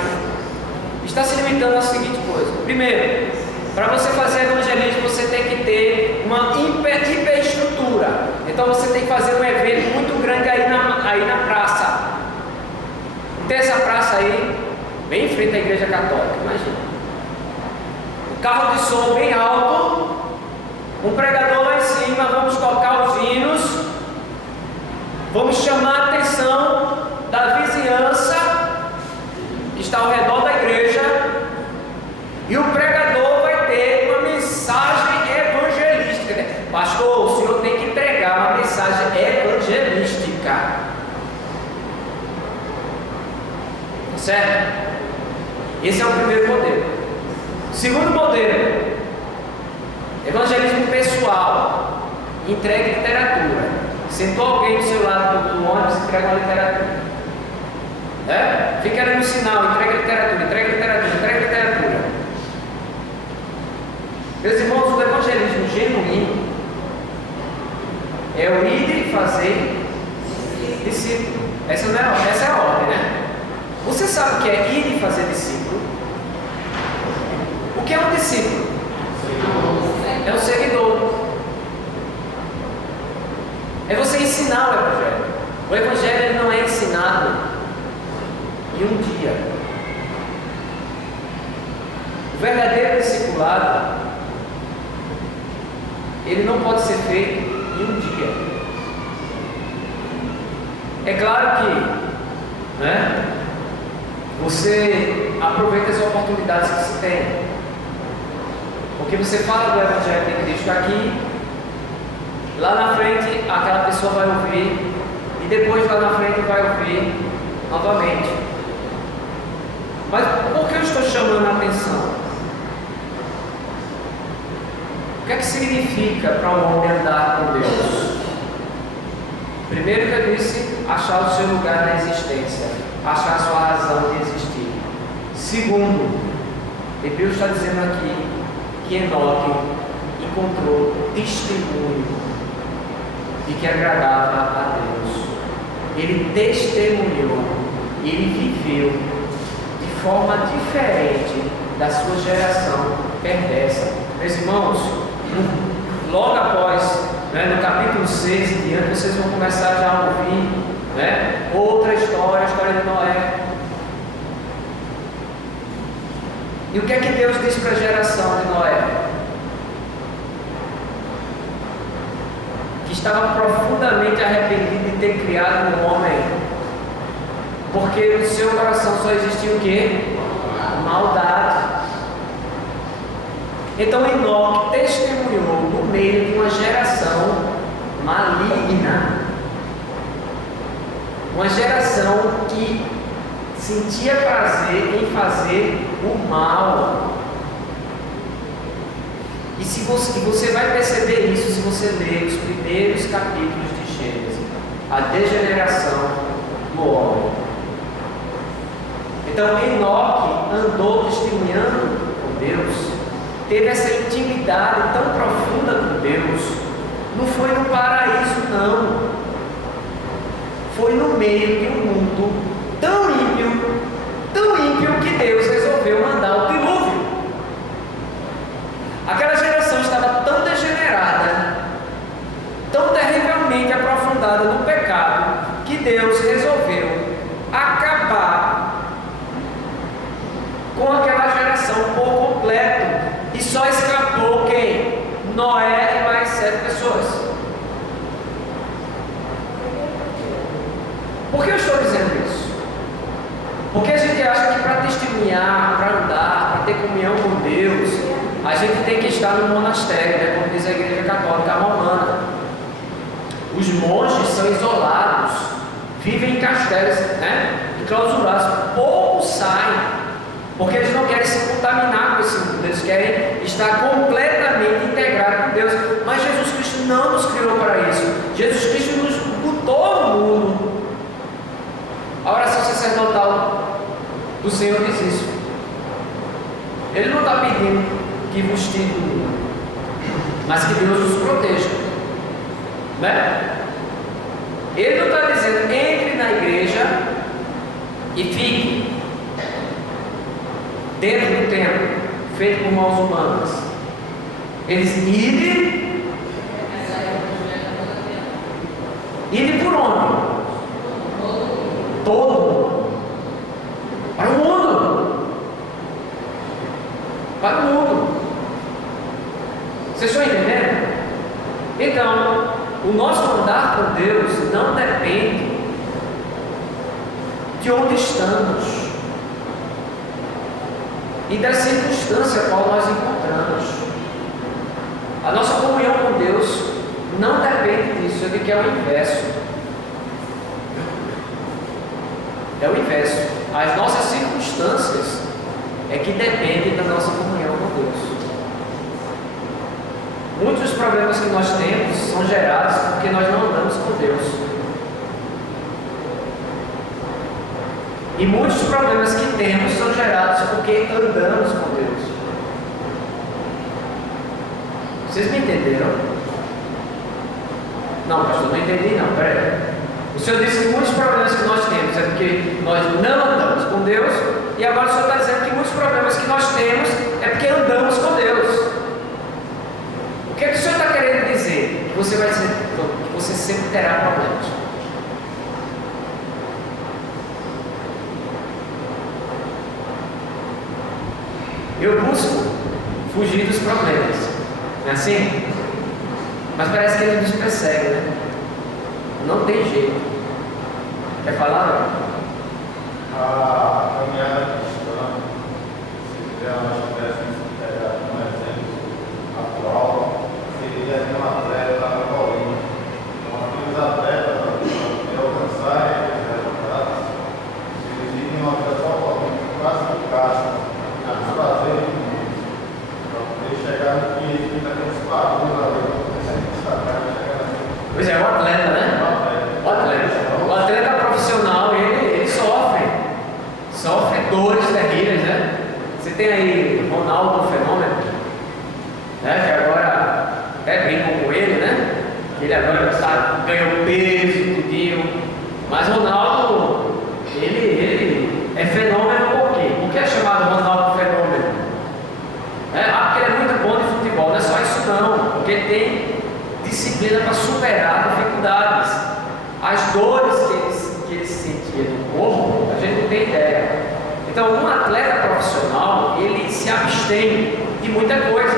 Está se limitando à seguinte coisa: primeiro, para você fazer evangelismo, você tem que ter uma hiperestrutura. Então você tem que fazer um evento muito grande aí na praça. Tem essa praça aí, bem em frente à igreja católica, imagina. Um carro de som bem alto, um pregador lá em cima, vamos tocar os hinos, vamos chamar a atenção da vizinhança que está ao redor da igreja, e o pregador vai ter uma mensagem evangelística. Pastor, o senhor tem que pregar uma mensagem evangelística, certo? Esse é o primeiro modelo. Segundo modelo, evangelismo pessoal. Entregue literatura. Sentou alguém do seu lado do ônibus, entrega uma literatura. Fica ali no sinal, entrega literatura, entrega literatura, entrega literatura. Meus irmãos, o evangelismo genuíno é o ir e fazer discípulo. Essa é a ordem, né? Você sabe o que é ir e fazer discípulo? O que é um discípulo? É um seguidor. É você ensinar o evangelho. O evangelho ele não é ensinado em um dia. O verdadeiro discipulado, ele não pode ser feito em um dia. É claro que, né, você aproveita as oportunidades que se tem. Porque você fala do Evangelho de Cristo aqui, lá na frente aquela pessoa vai ouvir, e depois lá na frente vai ouvir novamente. Mas por que eu estou chamando a atenção? O que é que significa para um homem andar com Deus? Primeiro que eu disse, achar o seu lugar na existência, achar a sua razão de existir. Segundo, Hebreus está dizendo aqui que Enoque encontrou testemunho de que agradava a Deus. Ele testemunhou, ele viveu de forma diferente da sua geração perversa. Meus irmãos, logo após, no capítulo 6 e diante, vocês vão começar já a ouvir, outra história, a história de Noé. E o que é que Deus disse para a geração de Noé? Que estava profundamente arrependido de ter criado um homem, porque no seu coração só existia o quê? Maldade. Então Enoque testemunhou no meio de uma geração maligna. Uma geração que sentia prazer em fazer o mal. E se você vai perceber isso se você ler os primeiros capítulos de Gênesis, a degeneração do homem. Então Enoque andou testemunhando com Deus, teve essa intimidade tão profunda com Deus. Não foi no paraíso, não. Foi no meio de um mundo tão ímpio que Deus resolveu mandar o dilúvio. Aquela geração estava tão degenerada, tão terrivelmente aprofundada no pecado, que Deus resolveu acabar com aquela geração por completo. E só escapou quem? Noé e mais 7 pessoas. Por que eu estou dizendo isso? Porque a gente acha que para testemunhar, para andar, para ter comunhão com Deus, a gente tem que estar no monastério, né? Como diz a Igreja Católica Romana. Os monges são isolados, vivem em castelos, né? Enclausurados. Poucos saem, porque eles não querem se contaminar com esse mundo, eles querem estar completamente integrados com Deus. Mas Jesus Cristo não nos criou para isso. Jesus Cristo nos botou no mundo. A oração sacerdotal do Senhor diz isso. Ele não está pedindo que vos tire do mundo, mas que Deus nos proteja, né? Ele não está dizendo entre na igreja e fique dentro do templo feito por mãos humanas. Eles ide por onde? Todo para o mundo, para o mundo. Vocês estão entendendo? Então, o nosso andar com Deus não depende de onde estamos e da circunstância a qual nós encontramos. A nossa comunhão com Deus não depende disso, eu digo que é o inverso. É o inverso. As nossas circunstâncias é que dependem da nossa comunhão com Deus. Muitos dos problemas que nós temos são gerados porque nós não andamos com Deus. E muitos dos problemas que temos são gerados porque andamos com Deus. Vocês me entenderam? Não, pastor, não entendi não, peraí. O Senhor disse que muitos problemas que nós temos é porque nós não andamos com Deus, e agora o Senhor está dizendo que muitos problemas que nós temos é porque andamos com Deus. O que é que o Senhor está querendo dizer? Que você vai dizer que você sempre terá problemas. Eu busco fugir dos problemas, não é assim? Mas parece que ele nos persegue, né? Não tem jeito. Quer falar? A caminhada cristã, se nós tivéssemos um exemplo atual, seria de um atleta na colina. Então, aqueles atletas, para alcançarem esses resultados, eles vivem uma vida totalmente quase no caixa, nos prazeres do mundo. Para poder chegar no que fica aqueles papos na vida, consegue destacar e chegar na vida. Pois é, o atleta, né? O atleta profissional, ele sofre dores terríveis, né? Você tem aí Ronaldo Fenômeno, né? Que agora até brincam com ele, né? Ele agora ganhou peso, tudinho. Mas Ronaldo, ele é fenômeno por quê? Por que é chamado Ronaldo Fenômeno? Porque ele é muito bom de futebol, não é só isso não, porque ele tem disciplina para superar dificuldades. As dores que ele sentia no corpo, a gente não tem ideia. Então, um atleta profissional, ele se abstém de muita coisa.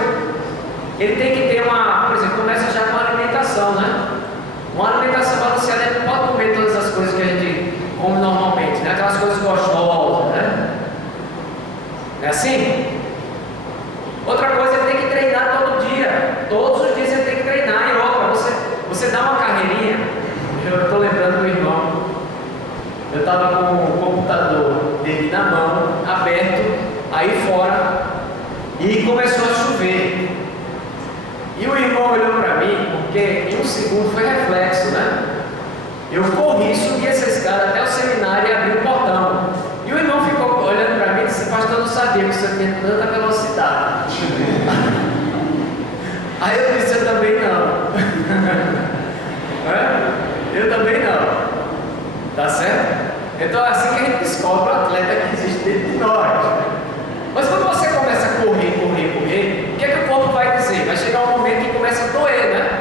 Ele tem que ter por exemplo, começa já com a alimentação, né? Uma alimentação balanceada, ele não pode comer todas as coisas que a gente come normalmente, né? Aquelas coisas gostosas, né? Não é assim? Outra coisa, ele tem que treinar todo dia. Todos os dias ele tem que treinar. E outra, você dá uma carreirinha. Eu estou lembrando do irmão Eu estava com o computador dele na mão, aberto, aí fora, e começou a chover. E o irmão olhou para mim, porque em um segundo foi reflexo, né? Eu corri, subi essa escada até o seminário e abri o portão. E o irmão ficou olhando para mim e disse: pastor, eu não sabia que o senhor tinha tanta velocidade. Aí eu disse: eu também não. Eu também não. Tá certo? Então é assim que a gente descobre o atleta que existe dentro de nós. Mas quando você começa a correr, o que é que o corpo vai dizer? Vai chegar um momento que começa a doer, né?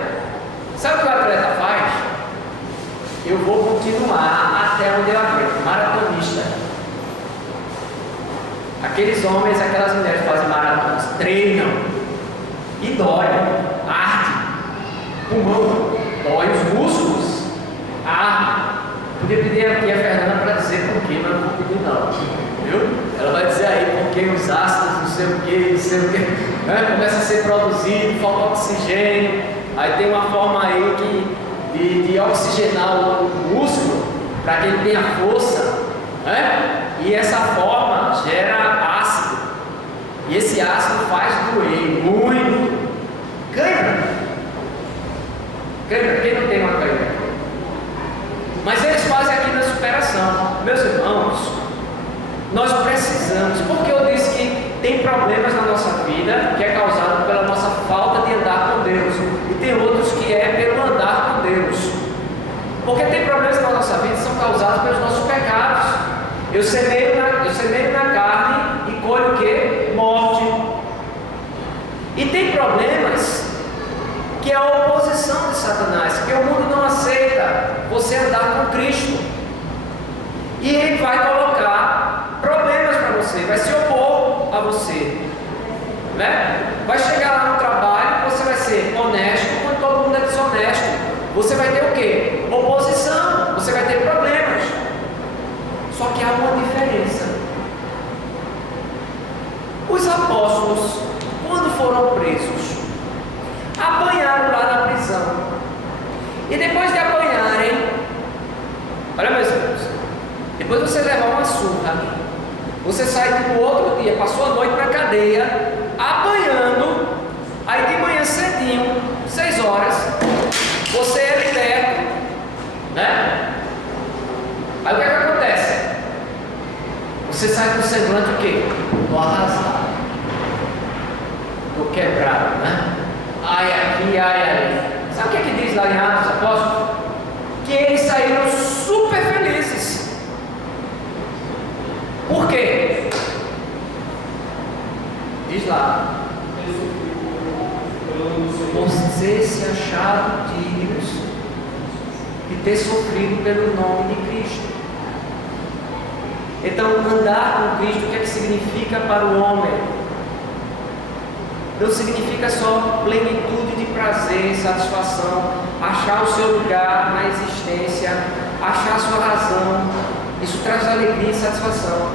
Sabe o que o atleta faz? Eu vou continuar até onde eu aguento. Maratonista. Aqueles homens, aquelas mulheres que fazem maratonas, treinam e dói, arde, pulmão, dói os músculos, arde. Podia pedir aqui a Fernanda para dizer por quê, mas não vou pedir não, viu? Ela vai dizer aí porque os ácidos, não sei o que, né? Começa a ser produzido, falta oxigênio, aí tem uma forma aí de oxigenar o músculo para que ele tenha força, né? E essa forma gera ácido, e esse ácido faz doer muito. Cãibra, quem não tem uma cãibra? Mas eles fazem aqui na superação. Meus irmãos, nós precisamos, porque eu disse que tem problemas na nossa vida que é causado pela nossa falta de andar com Deus, e tem outros que é pelo andar com Deus. Porque tem problemas na nossa vida que são causados pelos nossos pecados. Eu semeio na carne e colho o quê? Morte. E tem problemas que é a oposição de Satanás, que o mundo não aceita você andar com Cristo. E ele vai colocar problemas para você, vai se opor a você, né? Vai chegar lá no trabalho, você vai ser honesto quando todo mundo é desonesto. Você vai ter o quê? Oposição, você vai ter problemas. Só que há uma diferença. Os apóstolos, quando foram presos, apanharam lá na prisão. E depois de apanharem, olha meus irmãos, depois você levar uma surra, você sai no outro dia, passou a noite na cadeia, apanhando, aí de manhã cedinho, 6 horas, você é liberto, né? Aí o que é que acontece? Você sai com o semblante o quê? Tô arrasado, tô quebrado, né? Ai aqui, ai ali. Sabe o que é que diz lá em Atos Apóstolos? Que eles saíram super felizes. Por quê? Diz lá: por ser se achado dignos e ter sofrido pelo nome de Cristo. Então, andar com Cristo, o que é que significa para o homem? Não significa só plenitude de prazer, satisfação, achar o seu lugar na existência, achar a sua razão. Isso traz alegria e satisfação.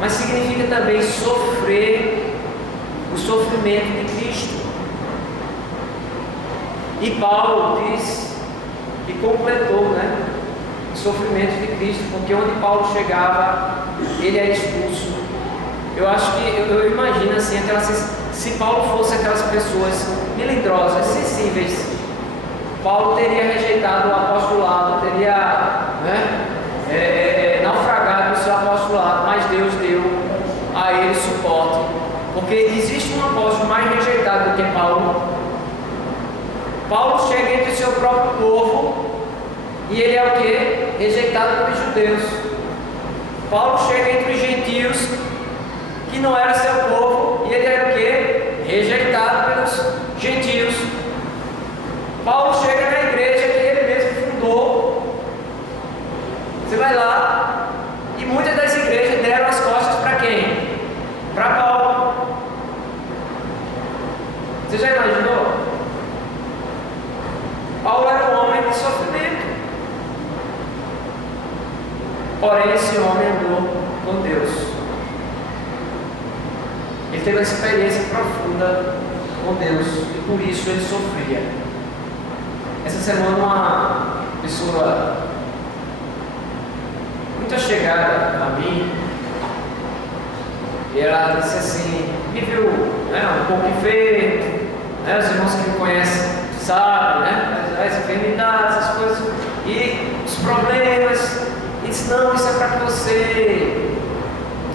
Mas significa também sofrer o sofrimento de Cristo. E Paulo diz que completou, né, o sofrimento de Cristo, porque onde Paulo chegava, ele era expulso. Eu acho que, eu imagino assim, se Paulo fosse aquelas pessoas melindrosas, sensíveis, Paulo teria rejeitado o apostolado, teria, né, naufragado no seu apostolado, mas Deus deu a ele suporte, porque existe um apóstolo mais rejeitado do que Paulo. Paulo chega entre o seu próprio povo e ele é o que? Rejeitado pelos judeus. Paulo chega entre os gentios, que não era seu povo, e ele era o que? Rejeitado pelos gentios. Paulo chega na igreja que ele mesmo fundou. Você vai lá, e muitas das igrejas deram as costas para quem? Para Paulo. Você já imaginou? Paulo era um homem de sofrimento. Porém, esse homem andou com Deus. Ele teve uma experiência profunda com Deus e por isso ele sofria. Essa semana uma pessoa E ela disse assim, me viu, né, um pouco enfermo, né, os irmãos que me conhecem sabem, né, as enfermidades, as coisas, e os problemas. E disse, não, isso é para que você,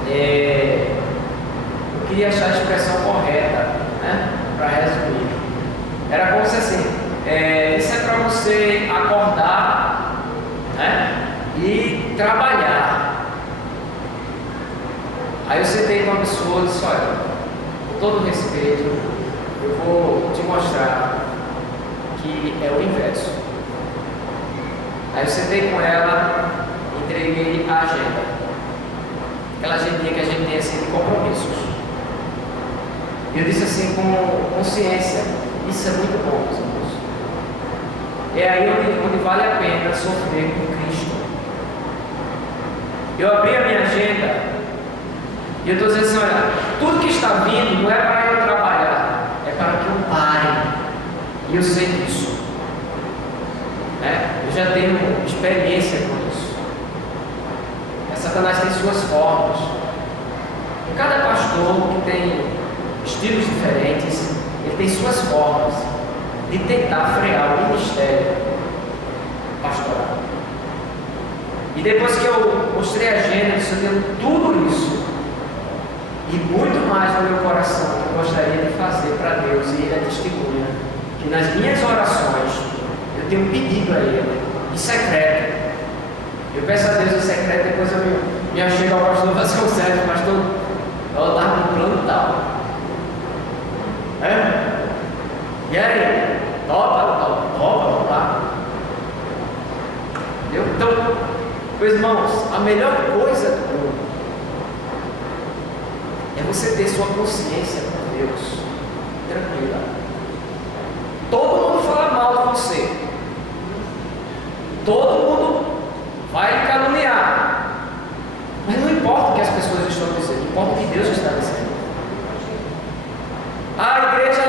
eu queria achar a expressão correta, né, para resumir. Era como se assim, isso é para você acordar, né, e trabalhar. Aí eu sentei com a pessoa e disse, olha, com todo respeito, eu vou te mostrar que é o inverso. Aí eu sentei com ela, entreguei a agenda. Aquela agendinha que a gente tem assim de compromissos. E eu disse assim com consciência, isso é muito bom, meus irmãos. É aí onde vale a pena sofrer com Cristo. Eu abri a minha agenda e eu estou dizendo assim, olha, tudo que está vindo não é para eu trabalhar, é para que eu pare. E eu sei disso. Eu já tenho experiência com isso. Satanás tem suas formas. Cada pastor que tem estilos diferentes, ele tem suas formas de tentar frear o ministério pastoral. E depois que eu mostrei a agenda, eu tenho tudo isso e muito mais no meu coração que eu gostaria de fazer para Deus, e Ele é testemunha que nas minhas orações eu tenho pedido a Ele em secreto. Eu peço a Deus em secreto, depois eu me achego ao pastor Vasconcelos, pastor, eu estava no plano tal. E aí? Topa, vamos lá. Então, meus irmãos, a melhor coisa do mundo é você ter sua consciência com Deus tranquila. Todo mundo fala mal de você. Todo mundo vai caluniar. Mas não importa o que as pessoas estão dizendo, importa o que Deus está dizendo. A igreja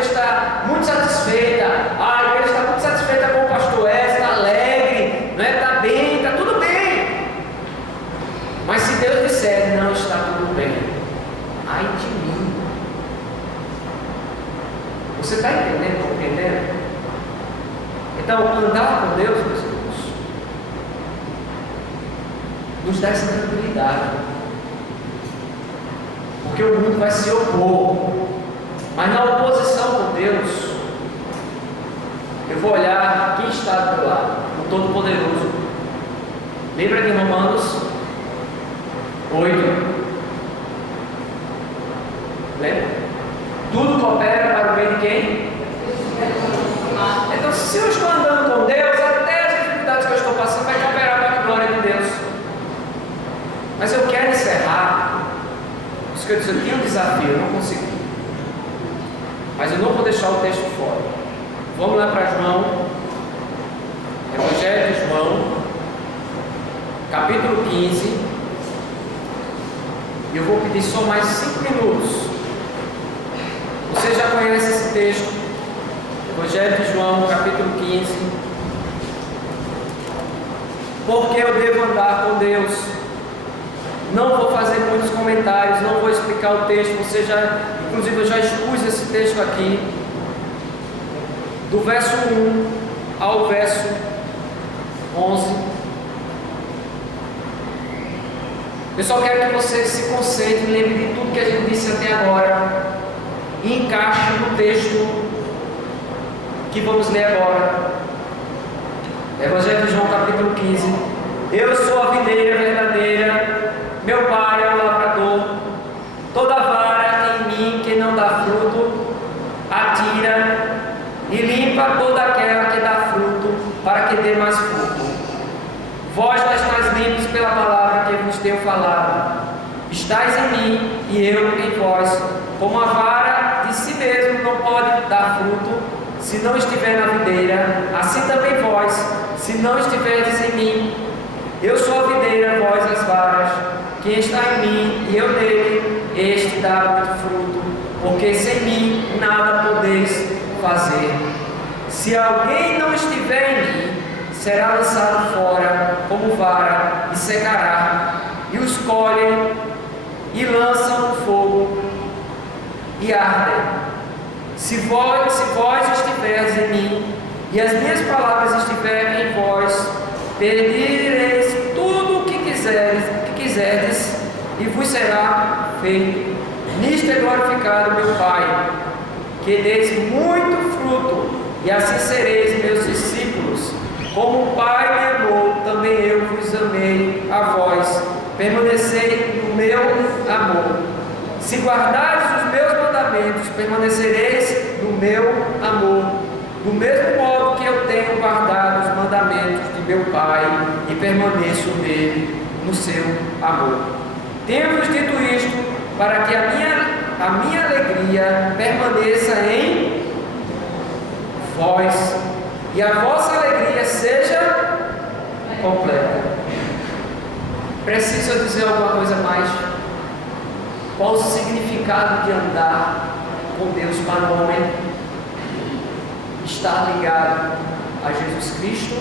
está muito satisfeita. A igreja está muito satisfeita com o pastor Ezra, está alegre, está bem, está tudo bem. Mas se Deus disser não está tudo bem, ai de mim. Você está entendendo, compreendendo? Então, andar com Deus, meus irmãos, nos dá essa tranquilidade. Porque o mundo vai se opor. Mas na oposição com Deus, eu vou olhar quem está do meu lado, o Todo-Poderoso. Lembra de Romanos 8? Lembra? Tudo coopera para o bem de quem? Então, se eu estou andando com Deus, até as dificuldades que eu estou passando vai cooperar para a glória de Deus. Mas eu quero encerrar. Isso que eu disse, eu tinha um desafio, eu não consegui. Mas eu não vou deixar o texto fora. Vamos lá para João, Evangelho de João, capítulo 15. E eu vou pedir só mais 5 minutos. Você já conhece esse texto? Evangelho de João, capítulo 15. Porque eu devo andar com Deus. Não vou fazer muitos comentários, não vou explicar o texto. Inclusive eu já expus esse texto aqui, do verso 1 ao verso 11. Eu só quero que você se concentre, lembre de tudo que a gente disse até agora e encaixe no texto que vamos ler agora. Evangelho de João, capítulo 15. Eu sou a videira verdadeira, meu pai é o lavrador. Toda vara em mim que não dá fruto, atira, e limpa toda aquela que dá fruto, para que dê mais fruto. Vós já estáis limpos pela palavra que vos tenho falado. Estais em mim e eu em vós. Como a vara de si mesmo não pode dar fruto se não estiver na videira, assim também vós, se não estiverdes em mim. Eu sou a videira, vós as varas. Quem está em mim e eu nele, este dá muito fruto, porque sem mim nada podeis fazer. Se alguém não estiver em mim, será lançado fora como vara e secará, e os colhem e lançam no e ardem. Se vós estiverdes em mim, e as minhas palavras estiverem em vós, pedireis tudo o que quiserdes, e vos será feito. Nisto é glorificado meu Pai, que deis muito fruto, e assim sereis meus discípulos. Como o Pai me amou, também eu vos amei a vós. Permanecei no meu amor. Se guardares os meus mandamentos, permanecereis no meu amor. Do mesmo modo que eu tenho guardado os mandamentos de meu Pai e permaneço nele, no seu amor. Tenho-vos dito isto para que a minha alegria permaneça em vós e a vossa alegria seja completa. Preciso dizer alguma coisa mais? Qual o significado de andar com Deus para o homem? Estar ligado a Jesus Cristo.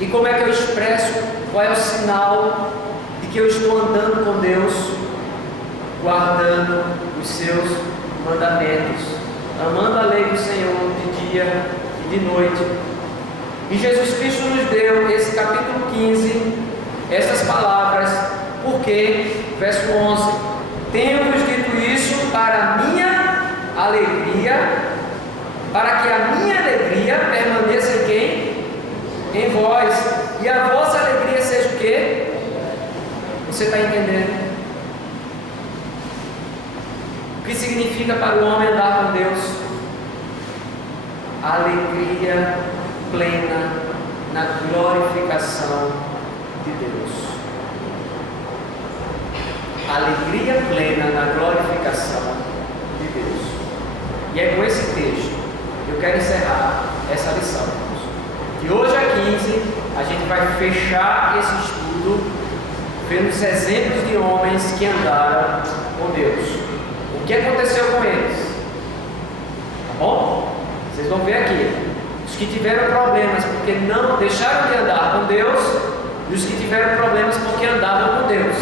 E como é que eu expresso? Qual é o sinal de que eu estou andando com Deus? Guardando os seus mandamentos, amando a lei do Senhor de dia e de noite. E Jesus Cristo nos deu esse capítulo 15, essas palavras, porque, verso 11, tenho-vos dito isso para a minha alegria, para que a minha alegria permaneça em quem? Em vós, e a vossa alegria seja o quê? Você está entendendo? O que significa para o homem andar com Deus? Alegria plena na glorificação de Deus. Alegria plena na glorificação de Deus. E é com esse texto que eu quero encerrar essa lição. De hoje a 15, a gente vai fechar esse estudo vendo os exemplos de homens que andaram com Deus. O que aconteceu com eles? Tá bom? Vocês vão ver aqui. Os que tiveram problemas porque não deixaram de andar com Deus, e os que tiveram problemas porque andavam com Deus.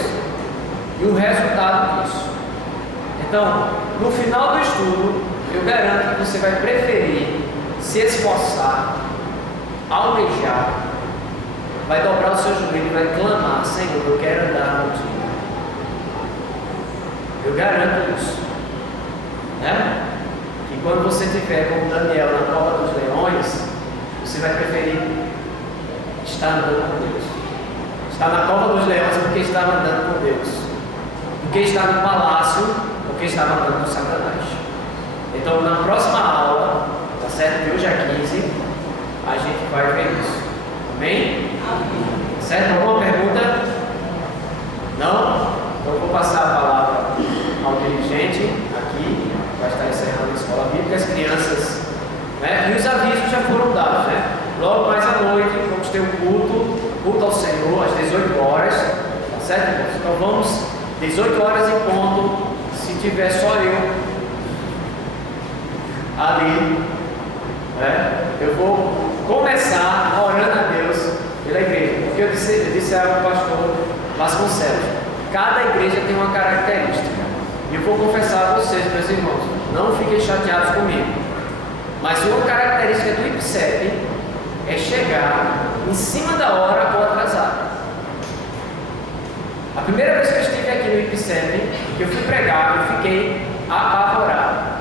E o resultado disso. Então, no final do estudo, eu garanto que você vai preferir se esforçar, almejar, vai dobrar o seu joelho e vai clamar: Senhor, eu quero andar contigo. Eu garanto isso. Né? Que quando você estiver como Daniel na cova dos leões, você vai preferir estar andando com Deus. Estar na cova dos leões porque estava andando com Deus, do que estar no palácio porque estava andando com Satanás. Então, na próxima aula, tá certo? De hoje a 15, a gente vai ver isso. Amém? Amém. Certo? Alguma pergunta? Não? Então, eu vou passar a palavra ao dirigente aqui, vai estar encerrando a escola bíblica, as crianças, né? E os avisos já foram dados, né? Logo mais à noite, vamos ter um culto ao Senhor, às 18 horas, tá certo, irmãos? Então, vamos, 18 horas em ponto, se tiver só eu ali, né? Eu vou começar orando a Deus pela igreja, porque eu disse ao pastor Vasconcelos, cada igreja tem uma característica, e eu vou confessar a vocês, meus irmãos, não fiquem chateados comigo, mas uma característica do IPCEP é chegar em cima da hora ou atrasado. A primeira vez que eu estive aqui no IPCEP, que eu fui pregar, eu fiquei apavorado.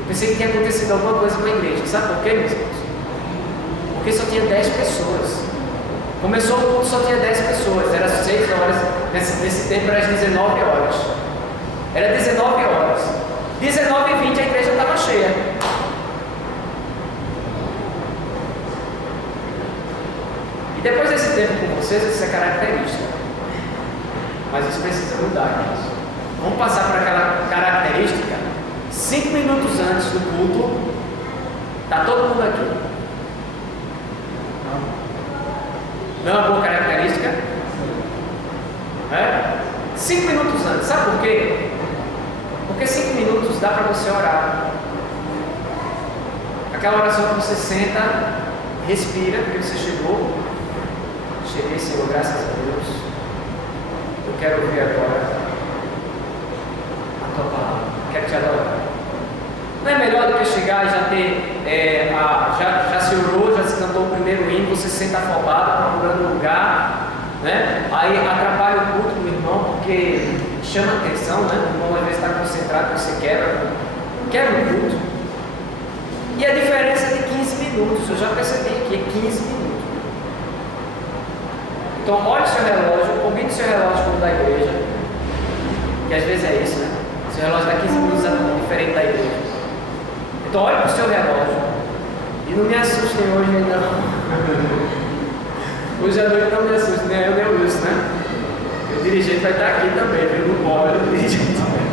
Eu pensei que tinha acontecido alguma coisa com a igreja. Sabe por quê, meus irmãos? Porque só tinha 10 pessoas. Começou o culto, só tinha 10 pessoas. Era 6 horas, nesse tempo era às 19 horas. Era 19 horas. 19h20 a igreja estava cheia. E depois desse tempo com vocês, isso é característica. Mas isso precisa mudar, irmãos. Vamos passar para aquela característica. 5 minutos antes do culto, está todo mundo aqui. Não é uma boa característica? É? 5 minutos antes, sabe por quê? Porque 5 minutos dá para você orar. Aquela oração que você senta, respira, porque você chegou. Cheguei, Senhor, graças a Deus. Eu quero ouvir agora. tua palavra, quero te adorar. Não é melhor do que chegar e já ter, já se orou, já se cantou o primeiro hino, você senta afobado, procurando um lugar, né? Aí atrapalha o culto do irmão, porque chama atenção, né? O irmão às vezes está concentrado, você quebra o culto. E a diferença é de 15 minutos, eu já percebi aqui, é 15 minutos. Então olhe o seu relógio, combine o seu relógio com o da igreja, que às vezes é isso, né? O seu relógio dá 15 minutos diferente da igreja. Então olhe para o seu relógio e não me assustem hoje não. Hoje à noite não me assustem, nem eu nem o Wilson, né? O dirigente vai estar aqui também, viu? Não pode, o dirigente também.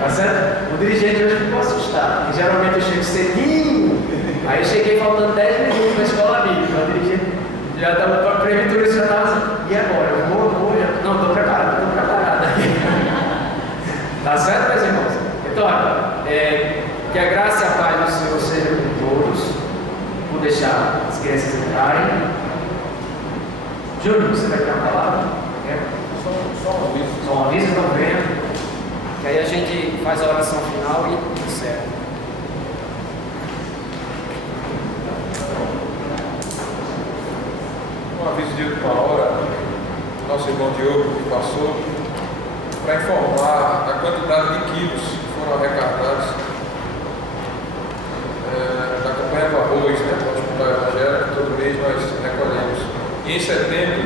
Tá certo? O dirigente hoje ficou assustado. E geralmente eu chego cedinho. Aí eu cheguei faltando 10 minutos na escola bíblica. O dirigente já estava para a prefeitura, já estava assim, e agora? Eu vou já. Não, estou preparado. Tá certo, meus irmãos? Então, olha, que a graça e a paz do Senhor sejam com todos. Vou deixar as crianças entrarem. Júnior, você vai ter uma palavra? Só um aviso, então venha. Que aí a gente faz a oração final e encerra. Um aviso de última hora, nosso irmão Diogo que passou, para informar a quantidade de quilos que foram arrecadados da campanha do arroz, né, do Hospital Evangélico. Todo mês nós recolhemos. E em setembro,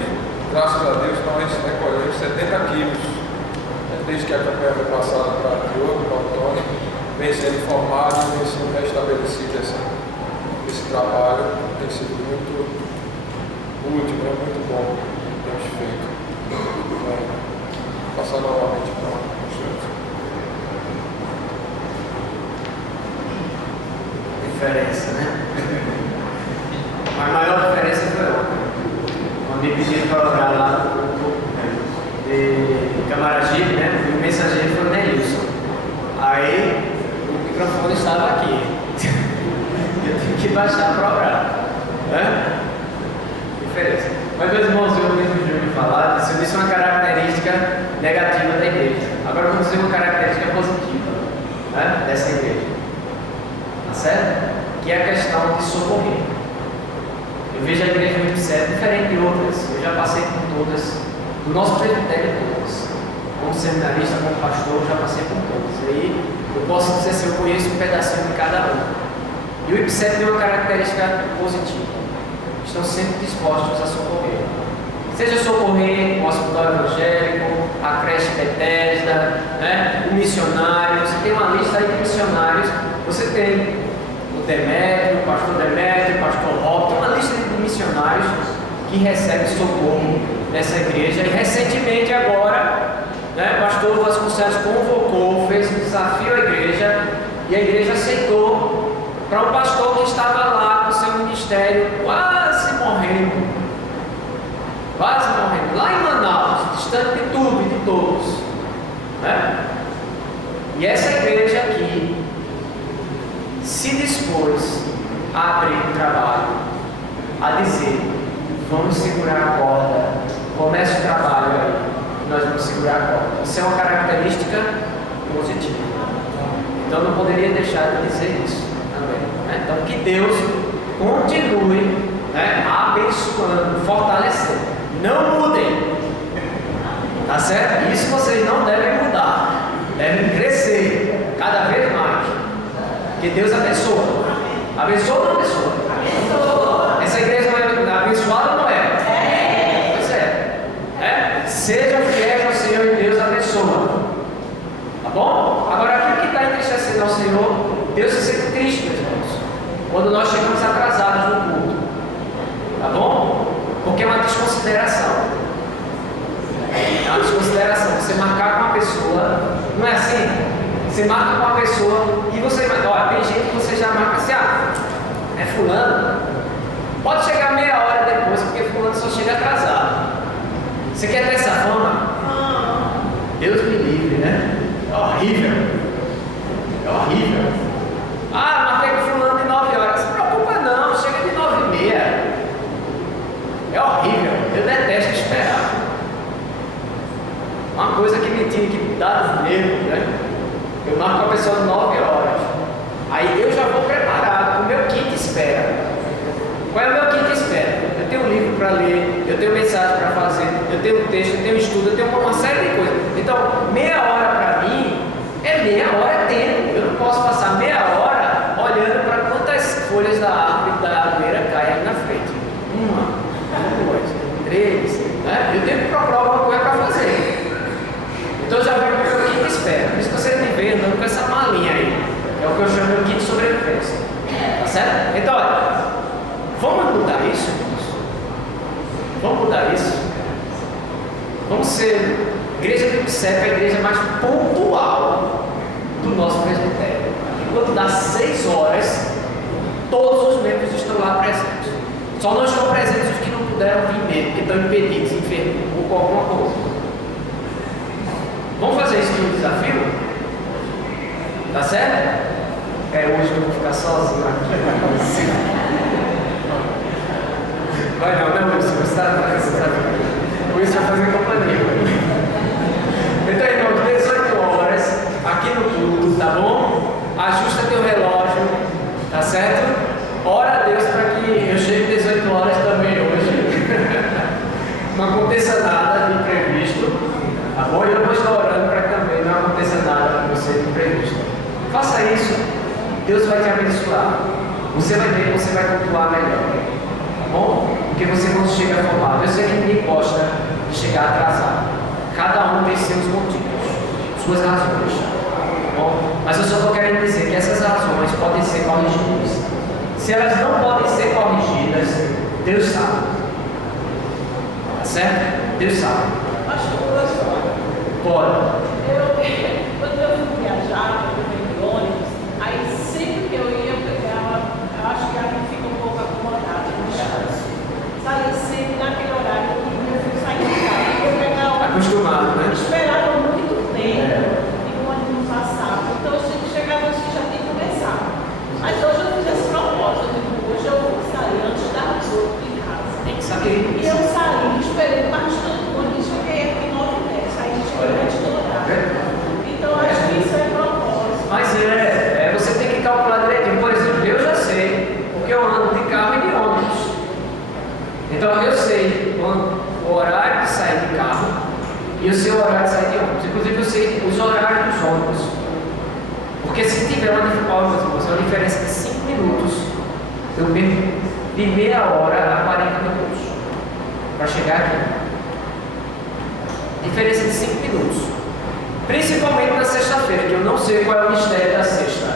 graças a Deus, nós recolhemos 70 quilos. Desde que a campanha foi passada para Diogo, para o Antônio, vem sendo informado, vem sendo restabelecido esse trabalho. Tem sido muito útil, muito bom o que temos feito. Vou passar novamente para o senhor. Diferença, né? A maior diferença foi ontem. Quando me pediram para orar lá no grupo de Camaragibe, né? E o mensageiro foi o Neilson. Aí o microfone estava aqui. Eu tive que baixar para orar. Né? Diferença. Mas, meus irmãos, eu ouvi o Júnior falar, isso é uma característica negativa da igreja. Agora vamos dizer uma característica positiva, né? Dessa igreja. Tá certo? Que é a questão de socorrer. Eu vejo a igreja muito séria, diferente de outras. Eu já passei por todas, do nosso presbitério todas. Como seminarista, como pastor, eu já passei por todas. E aí eu posso dizer assim, eu conheço um pedacinho de cada um. E o IPSEP tem uma característica positiva. Estão sempre dispostos a socorrer. Seja socorrer o Hospital Evangélico, a creche Bethesda, né? O missionário. Você tem uma lista aí de missionários. Você tem o Demétrio, o pastor Demétrio, o pastor Rob, tem uma lista de missionários que recebem socorro nessa igreja. E recentemente agora, né, o pastor Vasconcelos convocou, fez um desafio à igreja, e a igreja aceitou para um pastor que estava lá com seu ministério quase morrendo, lá em Manaus, distante de tudo e de todos, né? E essa igreja aqui se dispôs a abrir o trabalho, a dizer, vamos segurar a corda, comece o trabalho aí, nós vamos segurar a corda. Isso é uma característica positiva. Então não poderia deixar de dizer isso também, né? Então que Deus continue, né, abençoando, fortalecendo. Não mudem, tá certo? Isso vocês não devem mudar, devem crescer cada vez mais. Que Deus abençoa. Abençoa ou não abençoa? Abençoa. Essa igreja não é abençoada ou não é? Pois é. Sejam fiéis ao Senhor e Deus abençoa. Tá bom? Agora aquilo que está entristecendo ao Senhor, Deus se sente triste, meus irmãos, quando nós chegamos atrasados no culto. Tá bom? Porque é uma desconsideração. É uma desconsideração. Você marcar com uma pessoa, não é assim? Você marca com uma pessoa e você vai. Olha, tem gente que você já marca assim, é fulano. Pode chegar meia hora depois, porque fulano só chega atrasado. Você quer ter essa fama? Deus me livre, né? É horrível. É horrível. Marquei com fulano de 9 horas. Não se preocupa não, chega de 9h30. É horrível. Eu detesto esperar. Uma coisa que me tinha que dados mesmo, né? Eu marco a pessoa 9 horas. Aí eu já vou preparado com o meu kit espera. Qual é o meu kit espera? Eu tenho um livro para ler, eu tenho mensagem para fazer, eu tenho um texto, eu tenho estudo, eu tenho uma série de coisas. Então, meia hora para mim é meia hora, é tempo. Eu não posso passar meia hora olhando para quantas folhas da árvore da aroeira caem aí na frente. 1, 2, 3, né? Eu tenho que procurar alguma coisa para fazer. Então já veio o meu kit espera. Por isso que você me vê andando com essa malinha aí. É o que eu chamo de kit sobrevivência. Tá certo? Então, olha, vamos mudar isso, irmãos? Vamos mudar isso? Vamos ser igreja do IPSEP, a igreja mais pontual do nosso presbitério. Enquanto dá 6 horas, todos os membros estão lá presentes. Só não estão presentes os que não puderam vir mesmo, porque estão impedidos, enfermos ou com alguma coisa. Vamos fazer isso como desafio? Tá certo? Hoje eu vou ficar sozinho aqui. Vai não, né, Wilson? Você está fazendo esse desafio. O Wilson vai fazer companhia. Então, irmão, 18 horas aqui no culto, tá bom? Ajusta teu relógio, tá certo? Ora a Deus para que eu chegue 18 horas também hoje. Não aconteça nada de imprevisto, tá bom? E eu vou estar orando para que também não aconteça nada com você de imprevisto. Faça isso, Deus vai te abençoar. Você vai ver que você vai cultuar melhor, tá bom? Porque você não chega formado. Eu sei que ninguém gosta de chegar atrasado. Cada um tem seus motivos, suas razões, tá bom? Mas eu só estou querendo dizer que essas razões podem ser corrigidas. Se elas não podem ser corrigidas, Deus sabe. Tá certo? Deus sabe. Pode. Quando eu fui viajar, eu fui de ônibus, aí sempre que eu ia, eu pegava, eu acho que ela fica um pouco acomodada no chão. Saía sempre naquele horário que meu filho saía de casa. Eu pegava, Acostumado, né? esperava muito tempo e o ônibus passava. Então eu sempre chegava assim, já tinha que começar. Mas hoje eu fiz esse propósito, eu digo, hoje eu vou sair antes das 8 em casa. Tem que saber. E eu saí, esperei bastante o ônibus, cheguei aqui 9h10, aí cheguei antes do horário. Então acho que isso é propósito. Mas você tem que calcular direitinho. Por exemplo, eu já sei, porque eu ando de carro e de ônibus. Então eu sei o horário de sair de carro e eu sei o horário de sair de ônibus. Inclusive eu sei os horários dos ônibus. Porque se tiver uma diferença de 5 minutos, eu perco de meia hora a 40 minutos para chegar aqui. Diferença de 5 minutos. Principalmente na sexta-feira, que eu não sei qual é o mistério da sexta.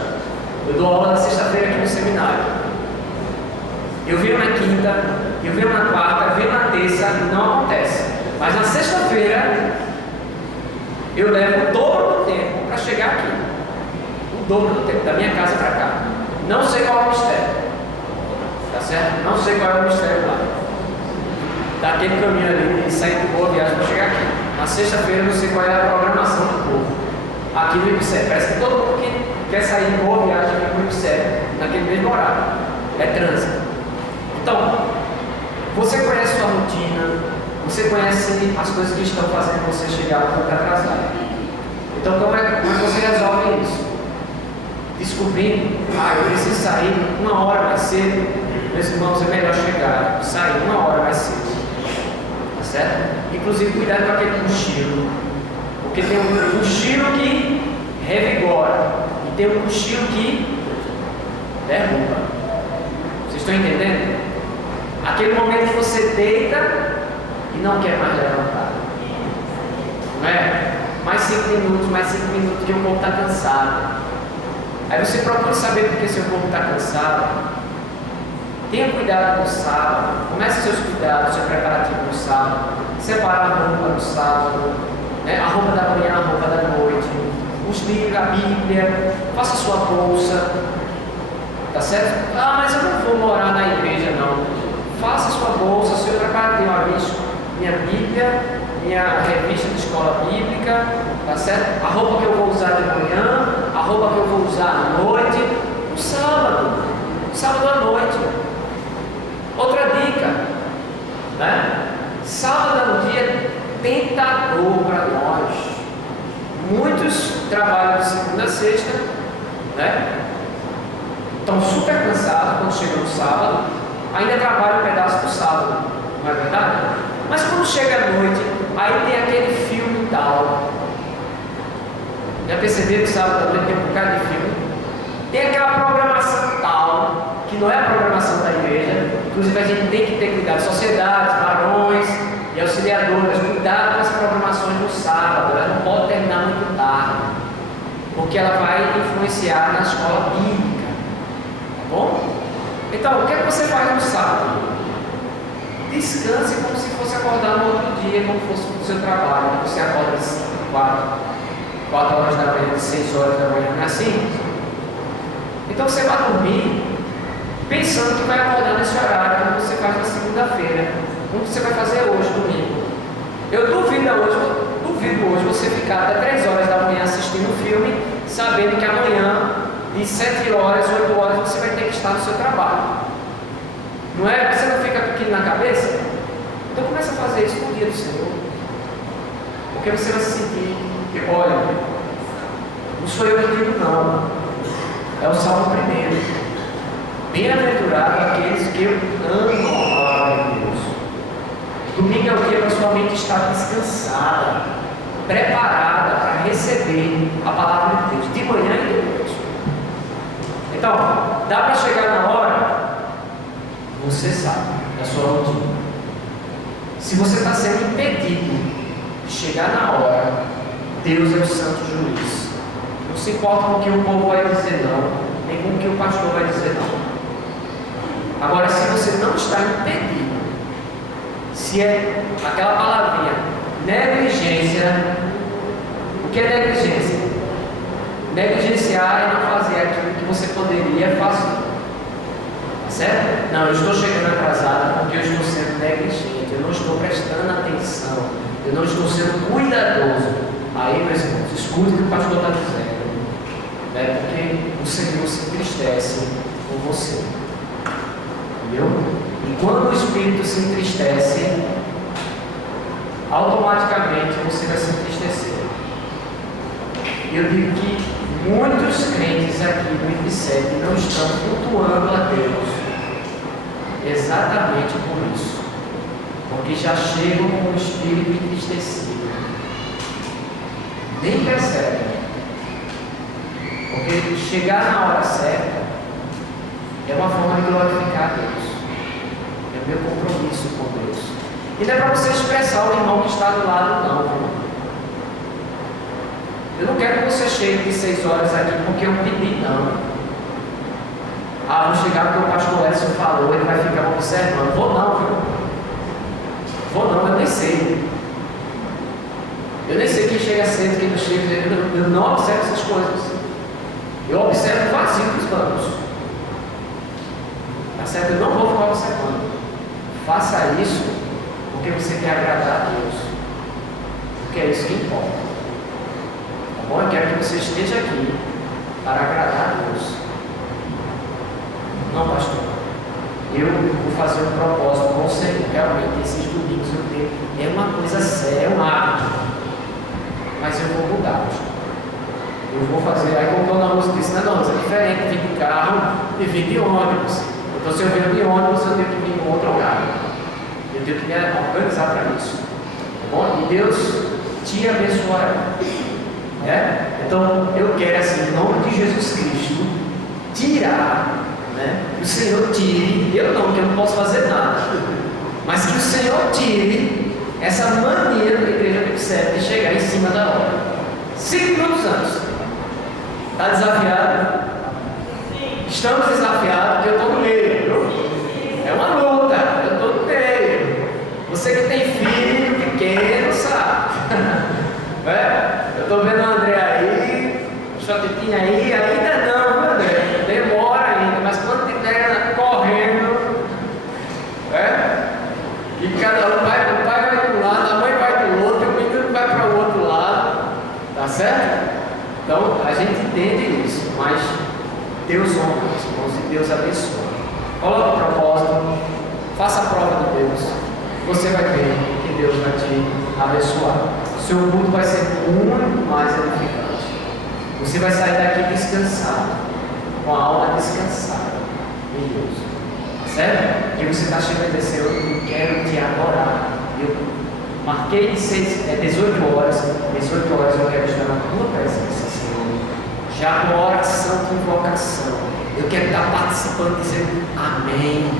Eu dou aula na sexta-feira aqui no seminário. Eu venho na quinta, eu venho na quarta, eu venho na terça, não acontece. Mas na sexta-feira, eu levo o dobro do tempo para chegar aqui. O dobro do tempo, da minha casa para cá. Não sei qual é o mistério. Tá certo? Não sei qual é o mistério lá. Daquele caminho ali, de sair de Boa Viagem para chegar aqui. Na sexta-feira, eu não sei qual é a programação do povo. Aqui no IPSEP. Parece que todo mundo que quer sair de Boa Viagem aqui no IPSEP, naquele mesmo horário. É trânsito. Então, você conhece sua rotina, você conhece as coisas que estão fazendo você chegar um pouco atrasado. Então, como é que você resolve isso? Descobrindo, eu preciso sair 1 hora mais cedo. Meus irmãos, é melhor sair 1 hora mais cedo. Tá certo? Inclusive, cuidado com aquele cochilo. Porque tem um cochilo que revigora e tem um cochilo que derruba. Vocês estão entendendo? Aquele momento que você deita e não quer mais levantar. Não é? Mais 5 minutos que o corpo está cansado. Aí você procura saber por que seu corpo está cansado. Tenha cuidado com o sábado. Comece seus cuidados, seu preparativo no sábado. Separa a roupa no sábado. Né? A roupa da manhã, a roupa da noite. Os livros, a Bíblia. Faça sua bolsa. Tá certo? Mas eu não vou morar na igreja, não. Faça sua bolsa, seu preparativo. Minha Bíblia, minha revista de escola bíblica. Tá certo? A roupa que eu vou usar de manhã, a roupa que eu vou usar à noite. No sábado. Sábado à noite. Outra dica, né? Sábado é um dia tentador para nós, muitos trabalham de segunda a sexta, né? Estão super cansados quando chegam no sábado, ainda trabalham um pedaço do sábado, não é verdade? Mas quando chega a noite, aí tem aquele filme tal. Já perceberam que sábado à noite tem um bocado de filme? Tem aquela programação tal, que não é a programação da igreja. Inclusive a gente tem que ter cuidado, sociedades, varões e auxiliadores, cuidado com as programações no sábado. Ela não pode terminar muito tarde, porque ela vai influenciar na escola bíblica. Tá bom? Então, o que é que você faz no sábado? Descanse como se fosse acordar no outro dia, como fosse o seu trabalho. Você acorda às 4 horas da manhã, 6 horas da manhã, não é assim? Então você vai dormir pensando que vai acordar nesse horário, como você faz na segunda-feira, como você vai fazer hoje, domingo. Eu duvido hoje você ficar até 3 horas da manhã assistindo um filme, sabendo que amanhã, de 7 horas, 8 horas, você vai ter que estar no seu trabalho. Não é? Você não fica com aquilo na cabeça? Então comece a fazer isso no dia do Senhor. Porque você vai se sentir que, olha, não sou eu que digo não. É o Salmo 1. Bem-aventurado aqueles que amam a palavra de Deus. Domingo é o dia que a sua mente está descansada, preparada para receber a palavra de Deus, de manhã e de noite. Então, dá para chegar na hora? Você sabe, é a sua rotina. Se você está sendo impedido de chegar na hora, Deus é o santo juiz. Não se importa com o que o povo vai dizer não, nem com o que o pastor vai dizer não. Agora, se você não está impedido, se é aquela palavrinha, negligência, o que é negligência? Negligenciar é não fazer aquilo que você poderia fazer. Certo? Não, eu estou chegando atrasado porque eu estou sendo negligente, eu não estou prestando atenção, eu não estou sendo cuidadoso. Aí, meus irmãos, escute o que o pastor está dizendo, né? Porque o Senhor se entristece com você, entendeu? E quando o Espírito se entristece, automaticamente você vai se entristecer. E eu digo que muitos crentes aqui no IB7 não estão cultuando a Deus exatamente por isso, porque já chegam com o espírito entristecido, nem percebem, porque chegar na hora certa é uma forma de glorificar a Deus, é o meu compromisso com Deus, e não é para você expressar o irmão que está do lado, não, viu? Eu não quero que você chegue de 6 horas aqui porque eu pedi, não. Ah, vou chegar porque o pastor Edson falou, ele vai ficar observando. Vou não, viu? Vou não, eu nem sei. Eu nem sei quem chega cedo, quem não chega. Eu não observo essas coisas. Eu observo o vazio dos bancos. Tá certo? Eu não vou ficar observando. Faça isso porque você quer agradar a Deus. Porque é isso que importa. Tá bom? Eu quero que você esteja aqui para agradar a Deus. Não, pastor, eu vou fazer um propósito com o Senhor. Realmente, esses domingos eu tenho. É uma coisa séria, é um hábito. Mas eu vou mudar, pastor. Eu vou fazer. Aí, como a Dona Lúcia disse, não, é diferente vir de carro e vir de ônibus. Então, se eu venho de ônibus, eu tenho que vir em outro lugar. Eu tenho que me organizar para isso. Tá bom? E Deus te abençoará. Então, eu quero, assim, em nome de Jesus Cristo, tirar. Que o Senhor tire, eu não, porque eu não posso fazer nada, mas que o Senhor tire essa mania da igreja do IB7 de chegar em cima da hora. 5 minutos antes. Está desafiado? Estamos desafiados porque eu estou no meio, viu? É uma luta, eu estou no meio. Você que tem filho pequeno sabe. Eu estou vendo o André aí, o Chotitinho aí, ainda não, viu, André? Demora ainda, mas quando estiver correndo, e cada um vai, o pai vai de um lado, a mãe vai do outro, o menino vai para o outro lado, tá certo? Então a gente entende isso, mas Deus honra, irmãos, e Deus abençoa. Coloque o propósito, faça a prova de Deus, você vai ver que Deus vai te abençoar. Seu culto vai ser muito mais edificante. Você vai sair daqui descansado, com a alma descansada em Deus. Certo? E você está chegando e dizer, Senhor, eu quero te adorar. Eu marquei de 18 horas eu quero estar na tua presença, Senhor. Já com oração de invocação, eu quero estar participando, dizendo amém.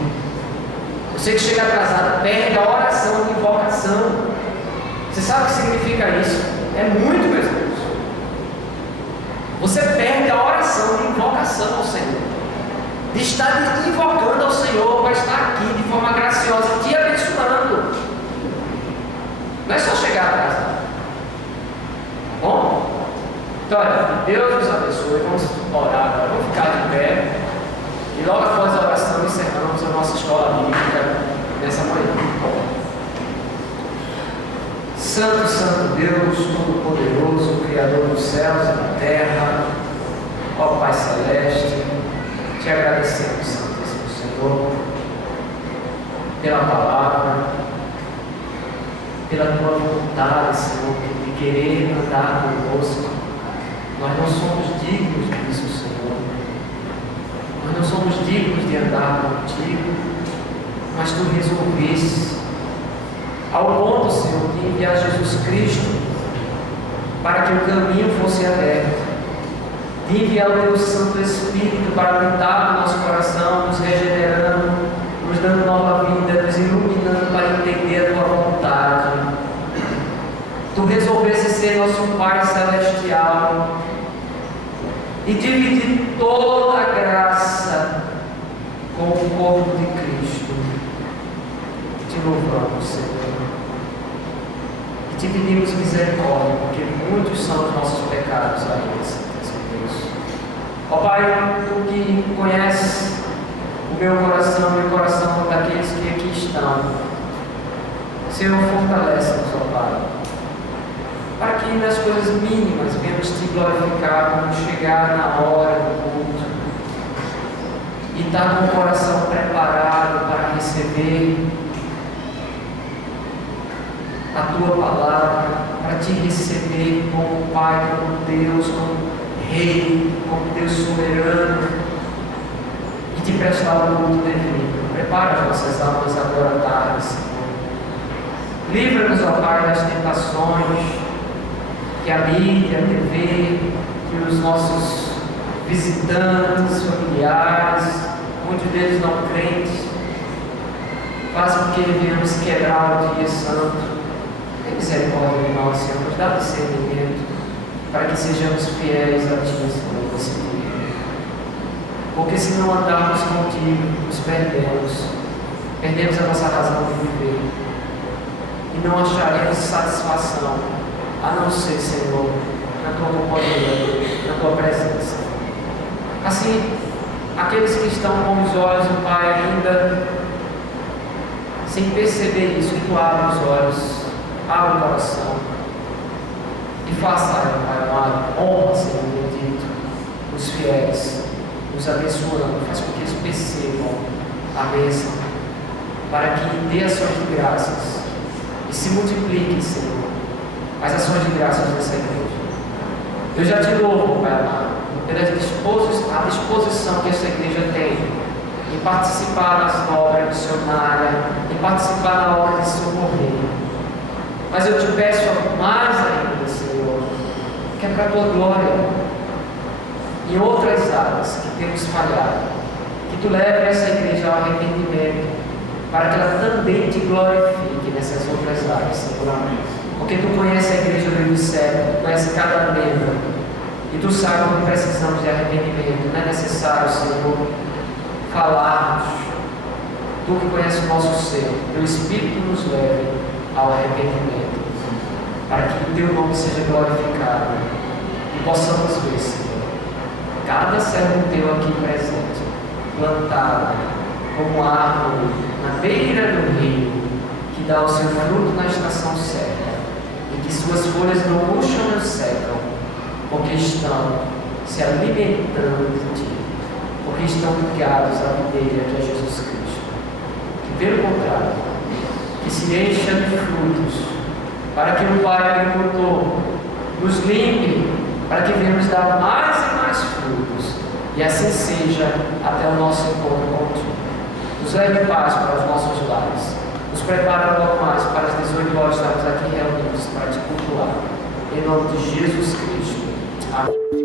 Você que chega atrasado, perde a oração de invocação. Você sabe o que significa isso? É muito, meus irmãos. Você perde a oração de invocação ao Senhor, de estar invocando ao Senhor, vai estar aqui de forma graciosa, te abençoando. Não é só chegar atrasado. Tá bom? Então, olha, Deus nos abençoe. Vamos orar agora. Vamos ficar de pé. E logo após a oração, encerramos a nossa escola bíblica nessa manhã. Santo, Santo Deus, Todo-Poderoso, Criador dos céus e da terra, ó Pai Celeste, te agradecemos, Santíssimo Senhor, pela palavra, pela tua vontade, Senhor, de querer andar conosco. Nós não somos dignos disso, Senhor. Nós não somos dignos de andar contigo, mas tu resolveste, ao ponto, Senhor, de enviar Jesus Cristo para que o caminho fosse aberto, de enviar o teu Santo Espírito para habitar no nosso coração, nos regenerando, nos dando nova vida, nos iluminando para entender a tua vontade. Tu resolveste ser nosso Pai Celestial e dividir toda a graça com o corpo de Cristo. Te louvamos, Senhor. E te pedimos misericórdia, porque muitos são os nossos pecados ainda, Santíssimo Deus. Ó Pai, tu que conheces o meu coração e o coração daqueles que aqui estão, Senhor, fortalece-nos, ó Pai, para que nas coisas mínimas venhamos te glorificar quando chegar na hora do culto e estar com o coração preparado para receber a tua palavra, para te receber como Pai, como Deus, como Rei, como Deus soberano e te prestar o culto devido. Prepara as nossas almas agora à tarde, Senhor. Livra-nos, ó Pai, das tentações que a mídia, a TV, que os nossos visitantes, familiares, muitos deles não crentes, fazem com que venhamos quebrar o dia santo. Tem misericórdia de nós, Senhor, nos dá discernimento para que sejamos fiéis a Ti, Senhor, nesse dia. Porque se não andarmos contigo, nos perdemos a nossa razão de viver e não acharemos satisfação a não ser, Senhor, na Tua companhia, na Tua presença. Assim, aqueles que estão com os olhos do Pai ainda sem perceber isso, que Tu abra os olhos, abra o coração e faça, Pai amado, honra, Senhor bendito, os fiéis, nos abençoando, faz com que eles percebam a bênção, para que dê ações de graças e se multipliquem, Senhor, as ações de graças nessa igreja. Eu já te louvo, Pai amado, pela disposição que essa igreja tem em participar nas obras missionárias, em participar na obra de socorrer. Mas eu te peço mais ainda, Senhor, que é para a tua glória, em outras áreas que temos falhado, que tu leve essa igreja ao arrependimento, para que ela também te glorifique nessas outras áreas, Senhor. Porque tu conheces a igreja do século, tu conheces cada membro, e tu sabes que precisamos de arrependimento. Não é necessário, Senhor, falarmos. Tu que conheces o nosso ser, teu Espírito nos leve ao arrependimento, para que o teu nome seja glorificado e possamos ver, Senhor, cada servo teu aqui presente, plantado como árvore na beira do rio, que dá o seu fruto na estação certa, e que suas folhas não murcham nem secam, porque estão se alimentando de ti, porque estão ligados à videira que é Jesus Cristo. Que pelo contrário, que se encha de frutos, para que o Pai agricultor nos limpe para que venhamos dar mais e mais frutos, e assim seja até o nosso encontro contigo. Nos leve em paz para os nossos lares, nos prepara logo mais para as 18 horas estarmos aqui reunidos para te cultuar. Em nome de Jesus Cristo. Amém.